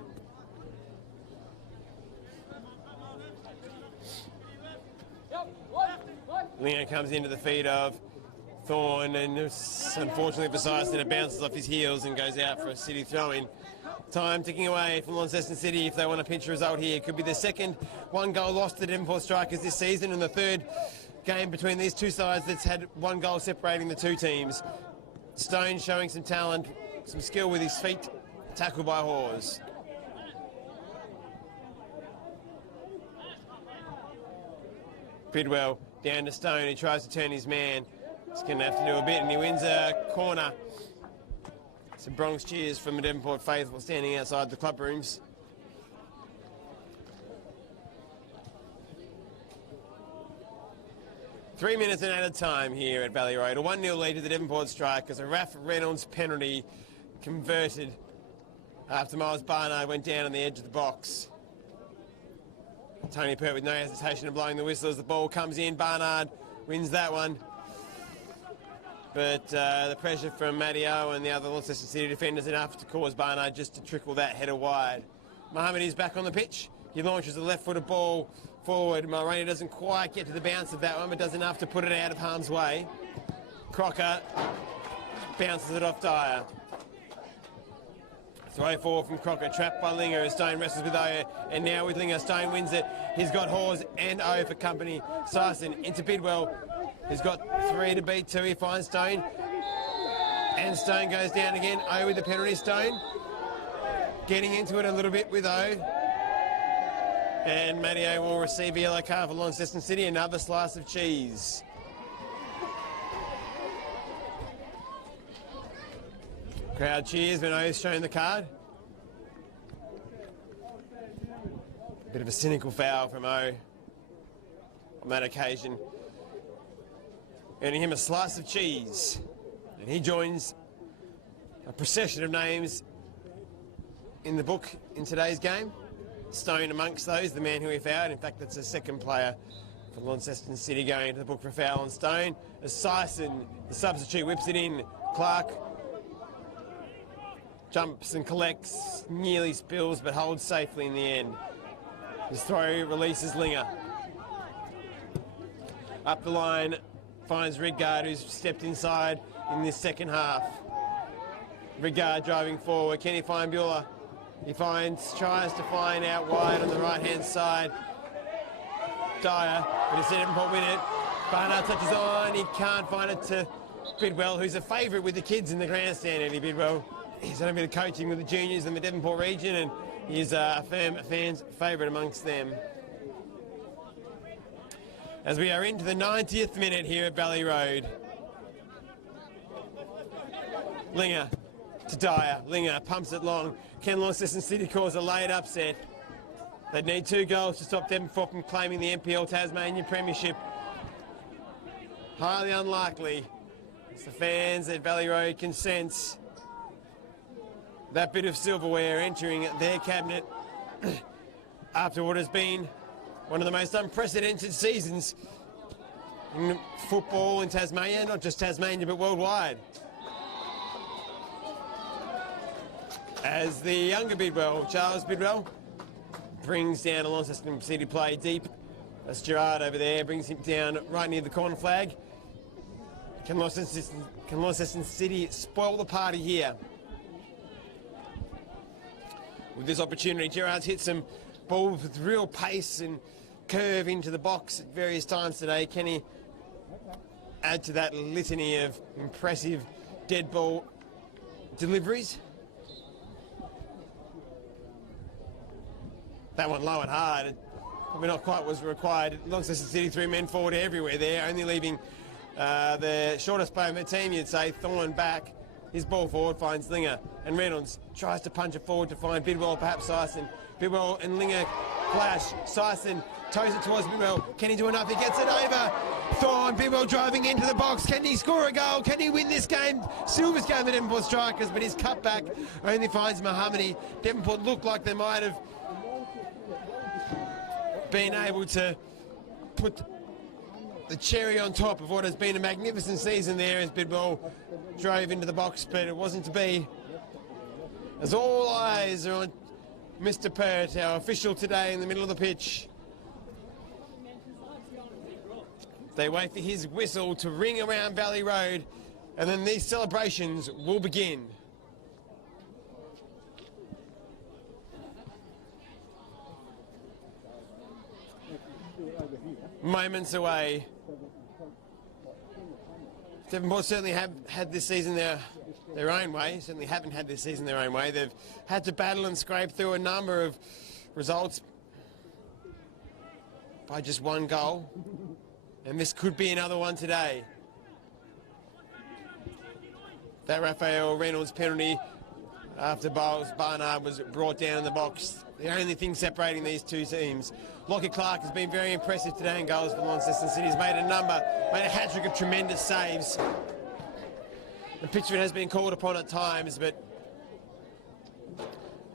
Linger comes into the feet of Thorne, and unfortunately for Sarson, it bounces off his heels and goes out for a City throw-in. Time ticking away from Launceston City if they want to pinch a result here. It could be the second one-goal loss to the Devonport Strikers this season, and the third game between these two sides that's had one goal separating the two teams. Stone showing some talent, some skill with his feet, tackled by Hawes. Bidwell down to Stone, he tries to turn his man. He's going to have to do a bit, and he wins a corner. Some Bronx cheers from the Devonport faithful standing outside the club rooms. 3 minutes and at a time here at Valley Road. A 1-0 lead to the Devonport Strikers. A Raph Reynolds penalty converted after Miles Barnard went down on the edge of the box. Tony Pert with no hesitation of blowing the whistle as the ball comes in. Barnard wins that one. But the pressure from Matteo and the other Launceston City defenders enough to cause Barnard just to trickle that header wide. Mohammed is back on the pitch. He launches a left-footed ball forward. Mulroney doesn't quite get to the bounce of that one, but does enough to put it out of harm's way. Crocker bounces it off Dyer. Throw forward from Crocker, trapped by Linger as Stone wrestles with O, and now with Linger, Stone wins it. He's got Hawes and O for company. Syson into Bidwell. He's got 3 to beat 2. He finds Stone, and Stone goes down again. O with the penalty. Stone getting into it a little bit with O. And Matteo will receive a yellow card for Launceston City. Another slice of cheese. Crowd cheers when O's shown the card. Bit of a cynical foul from O on that occasion, earning him a slice of cheese. And he joins a procession of names in the book in today's game. Stone amongst those, the man who he fouled. In fact, that's the second player for Launceston City going into the book for a foul on Stone. As Syson, the substitute, whips it in. Clark jumps and collects, nearly spills, but holds safely in the end. His throw releases Linger. Up the line, finds Rigard, who's stepped inside in this second half. Rigard driving forward. Can he find Bueller? He tries to find out wide on the right-hand side. Dyer, but instead Devonport win it. Barnard touches on, he can't find it to Bidwell, who's a favourite with the kids in the grandstand, Eddie Bidwell. He's done a bit of coaching with the juniors in the Devonport region, and he's a fan's favourite amongst them. As we are into the 90th minute here at Valley Road. Linger to Dyer. Linger pumps it long. Can Launceston City cause a late upset? They'd need 2 goals to stop Devonport from claiming the NPL Tasmania Premiership. Highly unlikely, as the fans at Valley Road can sense that bit of silverware entering their cabinet after what has been one of the most unprecedented seasons in football in Tasmania, not just Tasmania but worldwide. As the younger Bidwell, Charles Bidwell, brings down a Launceston City play deep. That's Gerard over there, brings him down right near the corner flag. Can Launceston City spoil the party here? With this opportunity, Gerard's hit some balls with real pace and curve into the box at various times today. Can he add to that litany of impressive dead ball deliveries? That one low and hard. Probably not quite was required. Launceston City 3 men forward everywhere there, only leaving the shortest player in the team, you'd say, Thorne back. His ball forward finds Linger, and Reynolds tries to punch it forward to find Bidwell, perhaps Syson. Bidwell and Linger clash. Syson toes it towards Bidwell. Can he do enough? He gets it over. Thorne, Bidwell driving into the box. Can he score a goal? Can he win this game? Silver's game, the Devonport Strikers, but his cutback only finds Mohammadi. Devonport looked like they might have been able to put the cherry on top of what has been a magnificent season there as Bidwell drove into the box, but it wasn't to be. As all eyes are on Mr. Pert, our official today in the middle of the pitch. They wait for his whistle to ring around Valley Road, and then these celebrations will begin. Moments away. Devonport certainly have had this season their own way. Certainly haven't had this season their own way. They've had to battle and scrape through a number of results by just 1 goal. And this could be another one today. That Raphael Reynolds penalty after Barnard was brought down in the box. The only thing separating these two teams. Lockie Clark has been very impressive today in goals for Launceston City. He's made a hat-trick of tremendous saves. And Pitchford has been called upon at times, but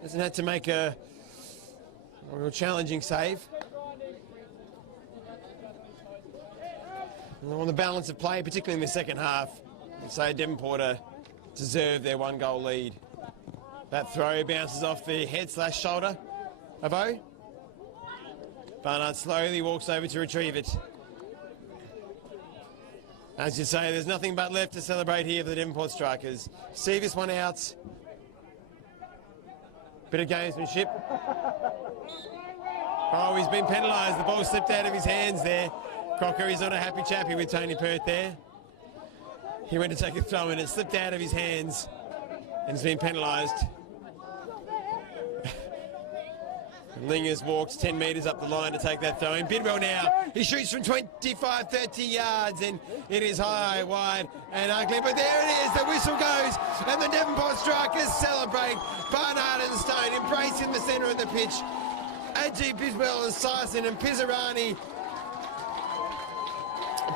hasn't had to make a real challenging save. And on the balance of play, particularly in the second half, I'd say Devonport deserve their one-goal lead. That throw bounces off the head/shoulder of O. Barnard slowly walks over to retrieve it. As you say, there's nothing but left to celebrate here for the Devonport Strikers. See this one out. Bit of gamesmanship. Oh, he's been penalised. The ball slipped out of his hands there. Crocker is not a happy chappy with Tony Perth there. He went to take a throw and it slipped out of his hands and has been penalised. Lingers walks 10 metres up the line to take that throw in. Bidwell now, he shoots from 25, 30 yards and it is high, wide and ugly, but there it is, the whistle goes and the Devonport Strikers celebrate. Barnard and Stone embracing the centre of the pitch. Adji, Bidwell and Sison and Pizzarani,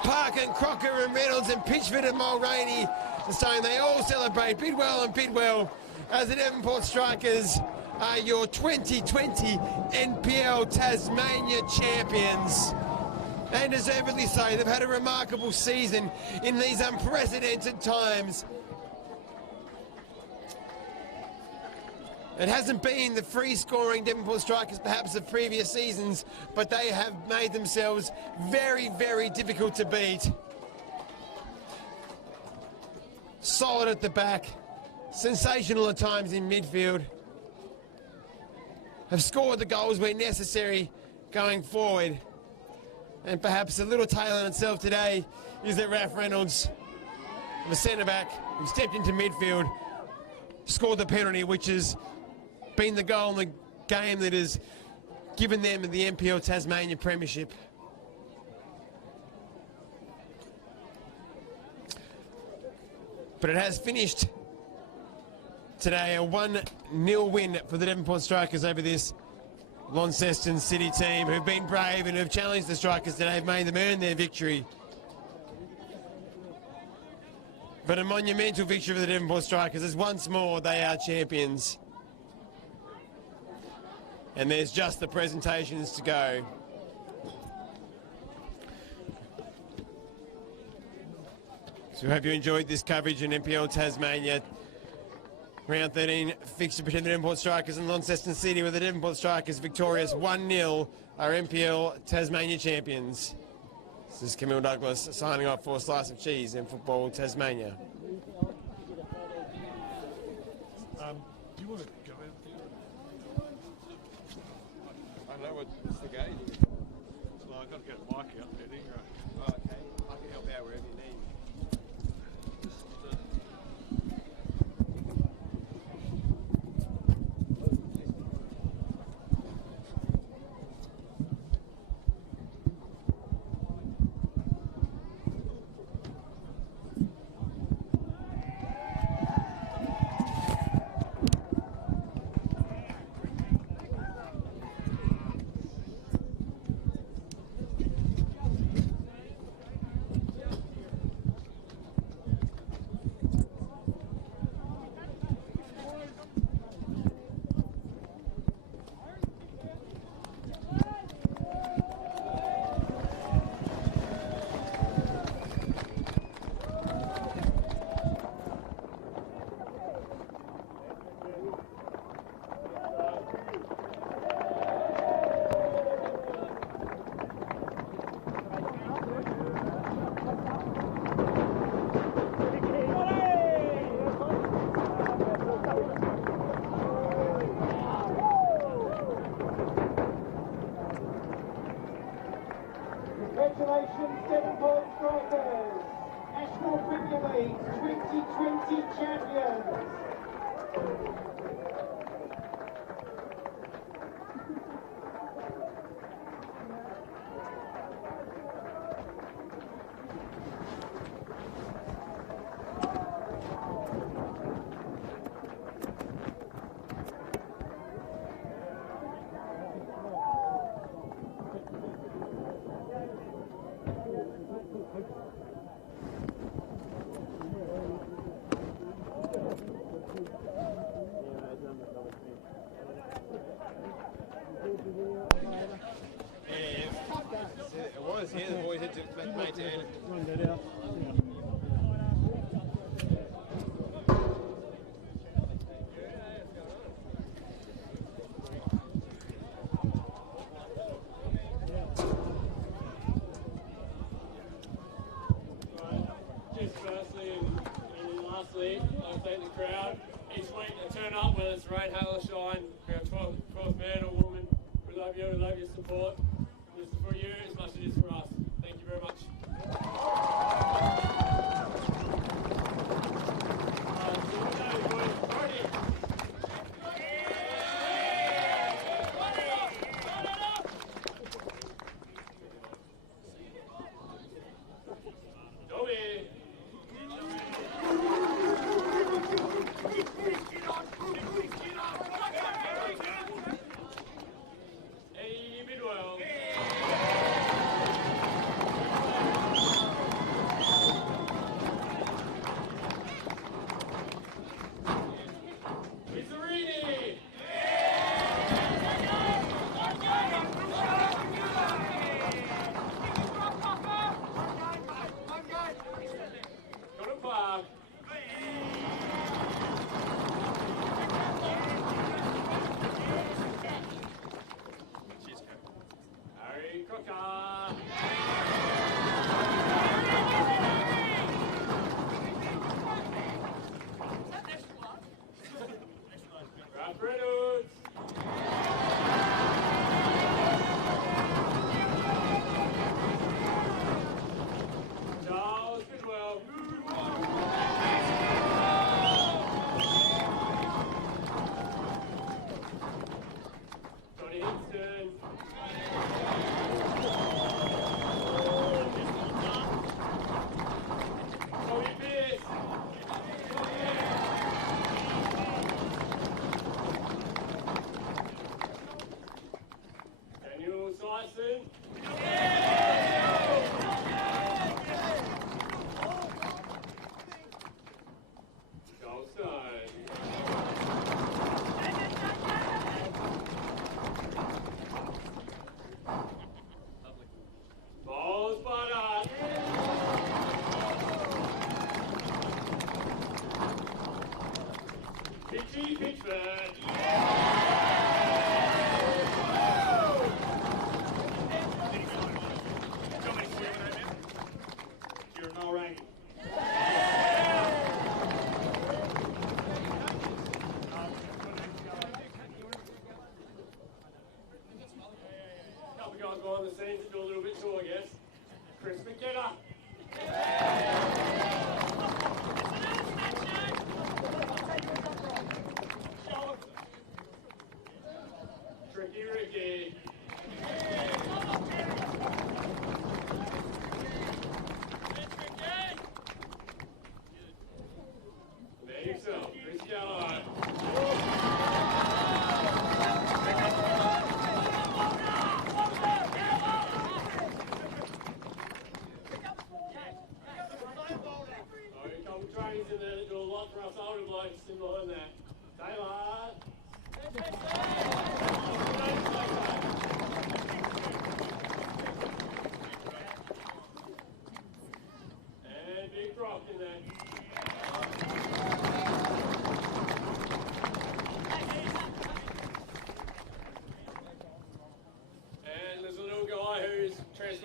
Park and Crocker and Reynolds and Pitchford and Mulroney and Stone, they all celebrate. Bidwell and Bidwell as the Devonport Strikers are your 2020 NPL Tasmania champions. And deservedly so. They've had a remarkable season in these unprecedented times. It hasn't been the free-scoring Devonport Strikers perhaps of previous seasons, but they have made themselves very, very difficult to beat. Solid at the back, sensational at times in midfield. Have scored the goals where necessary going forward. And perhaps a little tale in itself today is that Ralph Reynolds, the centre-back, who stepped into midfield, scored the penalty, which has been the goal in the game that has given them the NPL Tasmania Premiership. But it has finished today a 1-0 win for the Devonport Strikers over this Launceston City team, who've been brave and who've challenged the Strikers today, have made them earn their victory. But a monumental victory for the Devonport Strikers, as once more they are champions. And there's just the presentations to go. So I hope you enjoyed this coverage in NPL Tasmania. Round 13 fixture between the Devonport Strikers and Launceston City, with the Devonport Strikers victorious 1-0, our NPL Tasmania champions. This is Camille Douglas signing off for Slice of Cheese and Football Tasmania. Do you want to go out there? I don't know what's the gauge. Well, I've got to get Mike out there, didn't you? Oh, okay, I can help out wherever you need. Congratulations, Devonport Strikers, National Premier League 2020 champions. It was, yeah, the boys had to maintain it. Run that out. Just firstly and lastly, I thank the crowd. Each week they turn up, whether it's rain, hail or shine. We have 12th man or woman. We love you, we love your support. This is for you as much as it is for us. Thank you very much.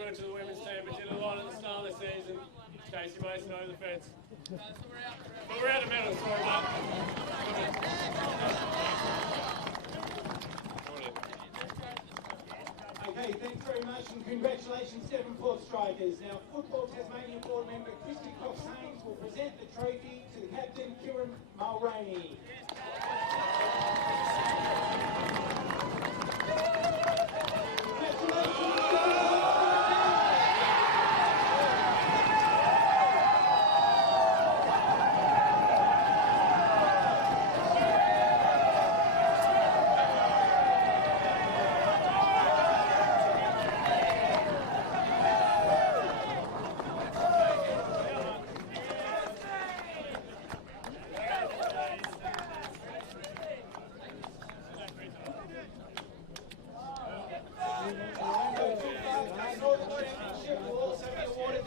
To the women's team, but did a lot at the start of the season. Casey Mason over the fence. But we're out of medals, sorry, Okay, thanks very much and congratulations Devonport Strikers. Now Football Tasmania board member Christy Cox-Haynes will present the trophy to the captain Kieran Mulroney.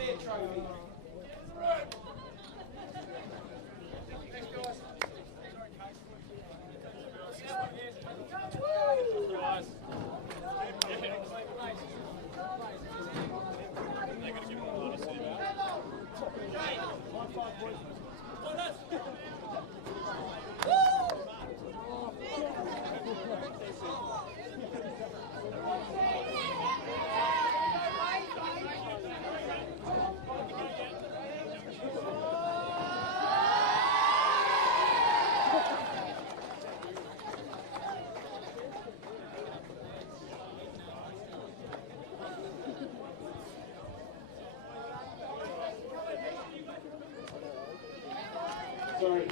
their trophy.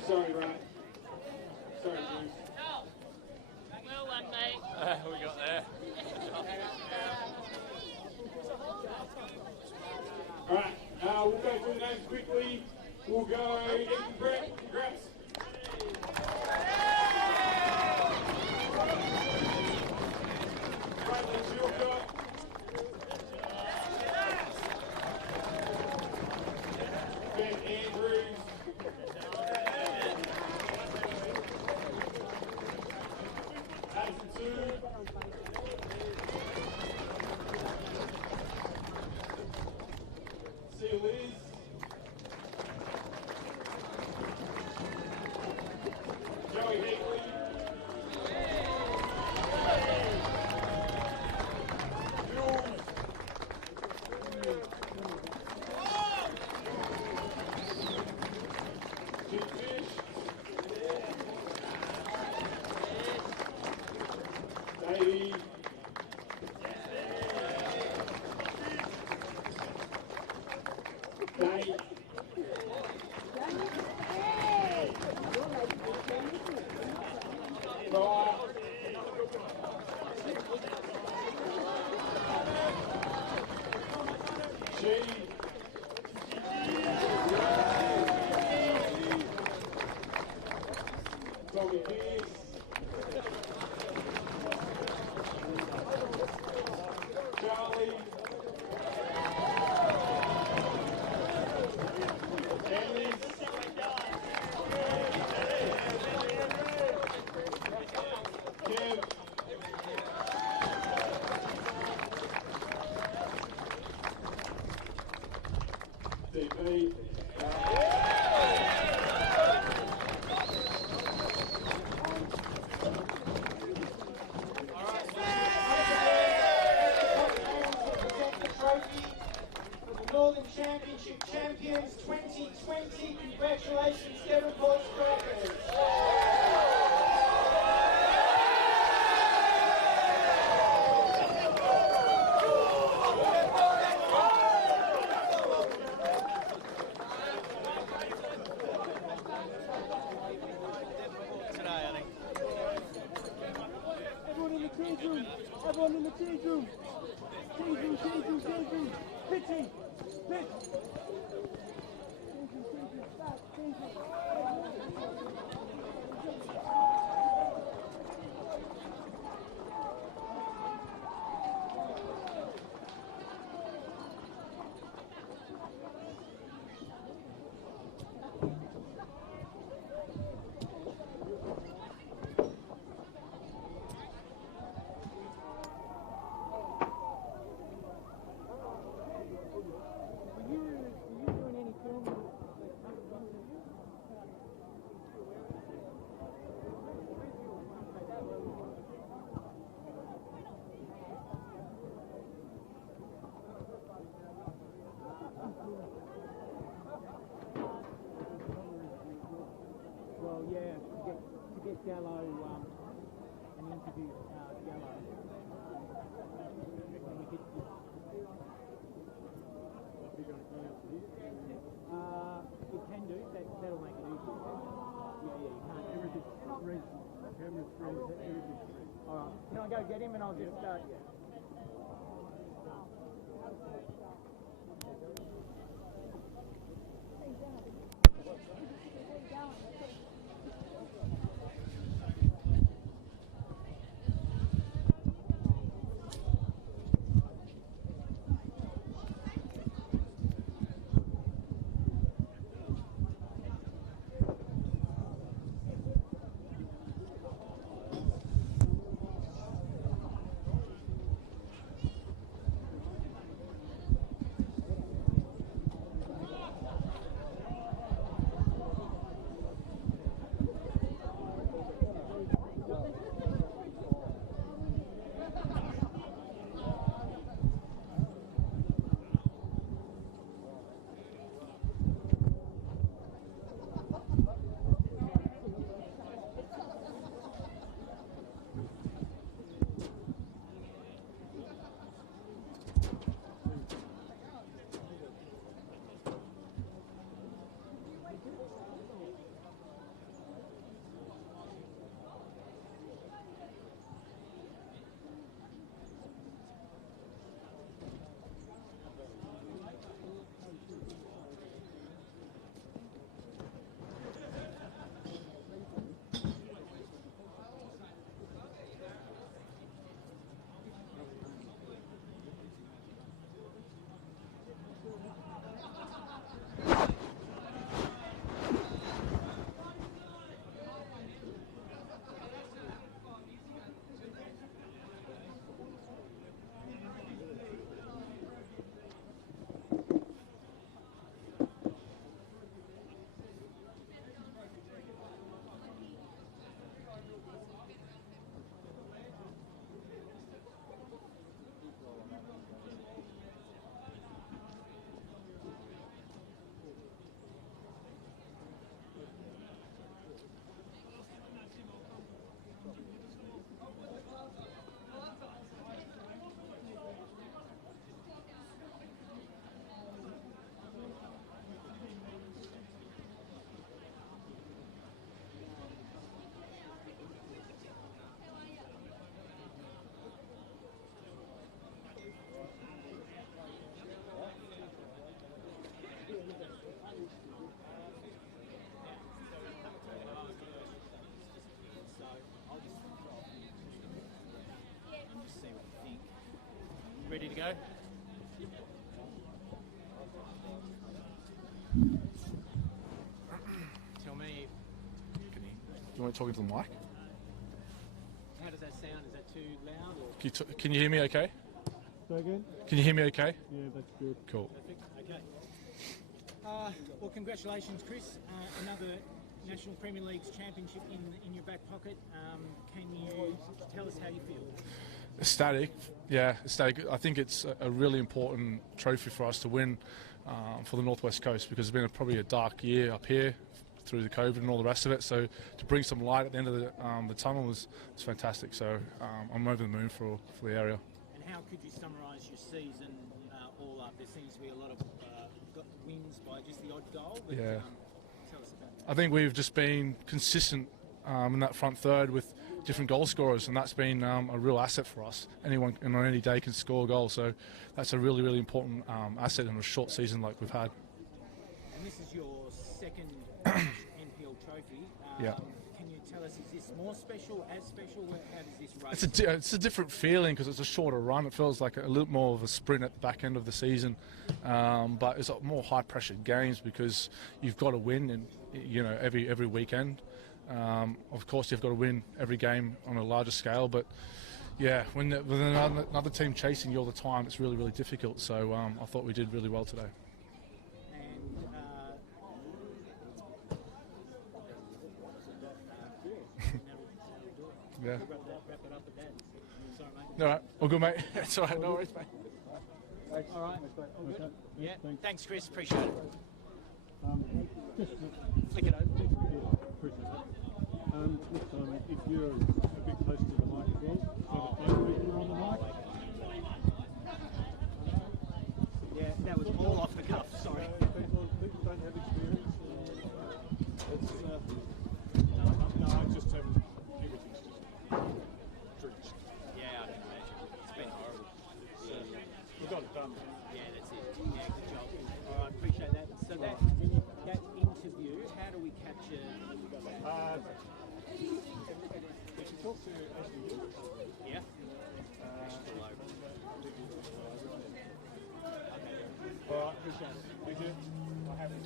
Sorry, right. Sorry, Bruce. Well done, mate. We got there. Alright, we'll go through the names quickly. We'll go congrats. Bradley Chilcott. Ben Andrews. Addison Sue. See Liz. Joey Higley. Jules. Jim Fish. Davey. Dave. Brian. G. Tommy Pierce. Charlie. Ellis. Kev. DP. Present the trophy for the Northern Championship champions 2020. Congratulations, Devonport Strikers. Everyone in the change room! Everyone in the change room! Change room! Pitching! Pitch! Change room! Were you doing any filming? Well, yeah, to get Gallo an interview, Gallo. It can do, that'll make it easier. Yeah, you can't. Everything's free. Camera's free. Everything's free. Alright, can I go get him and I'll just start? go. Tell me, You want to talk into the mic? How does that sound? Is that too loud? Or? Can you hear me okay? So again? Can you hear me okay? Yeah, that's good. Cool. Perfect. Okay. Well, congratulations, Chris. Another National Premier League's championship in your back pocket. Can you tell us how you feel? Ecstatic. Yeah, ecstatic. I think it's a really important trophy for us to win for the Northwest Coast, because it's been probably a dark year up here through the COVID and all the rest of it. So to bring some light at the end of the tunnel was fantastic. So I'm over the moon for the area. And how could you summarise your season all up? There seems to be a lot of wins by just the odd goal. But, Yeah. Tell us about that. I think we've just been consistent in that front third with different goal scorers, and that's been a real asset for us. Anyone on any day can score a goal, so that's a really, really important asset in a short season like we've had. And this is your second NPL trophy. Yeah. Can you tell us, is this more special, as special? How does this race? It's a different feeling because it's a shorter run. It feels like a little more of a sprint at the back end of the season, but it's more high-pressured games because you've got to win, and every weekend. Of course, you've got to win every game on a larger scale, but yeah, when with another team chasing you all the time, it's really, really difficult. So I thought we did really well today. Yeah. Wrap it up at that. Sorry, mate. All right. All good, mate. It's all right. No worries, mate. All right. All good? Yeah. Thanks, Chris. Appreciate it. Just Flick it over. appreciate that. Next time, if you're a bit close to the mic as well, so the phone people are on the mic. Yeah, that was all off the cuff. Sorry. People don't have experience. It's no, I just haven't. Everything's just drenched. Yeah, I can imagine. It's been horrible. So we got it done. Yeah, that's it. Yeah, good job. All right, appreciate that. So that interview, how do we capture? We should talk to Ashley. Yeah. All right, appreciate it. Thank you. I have it.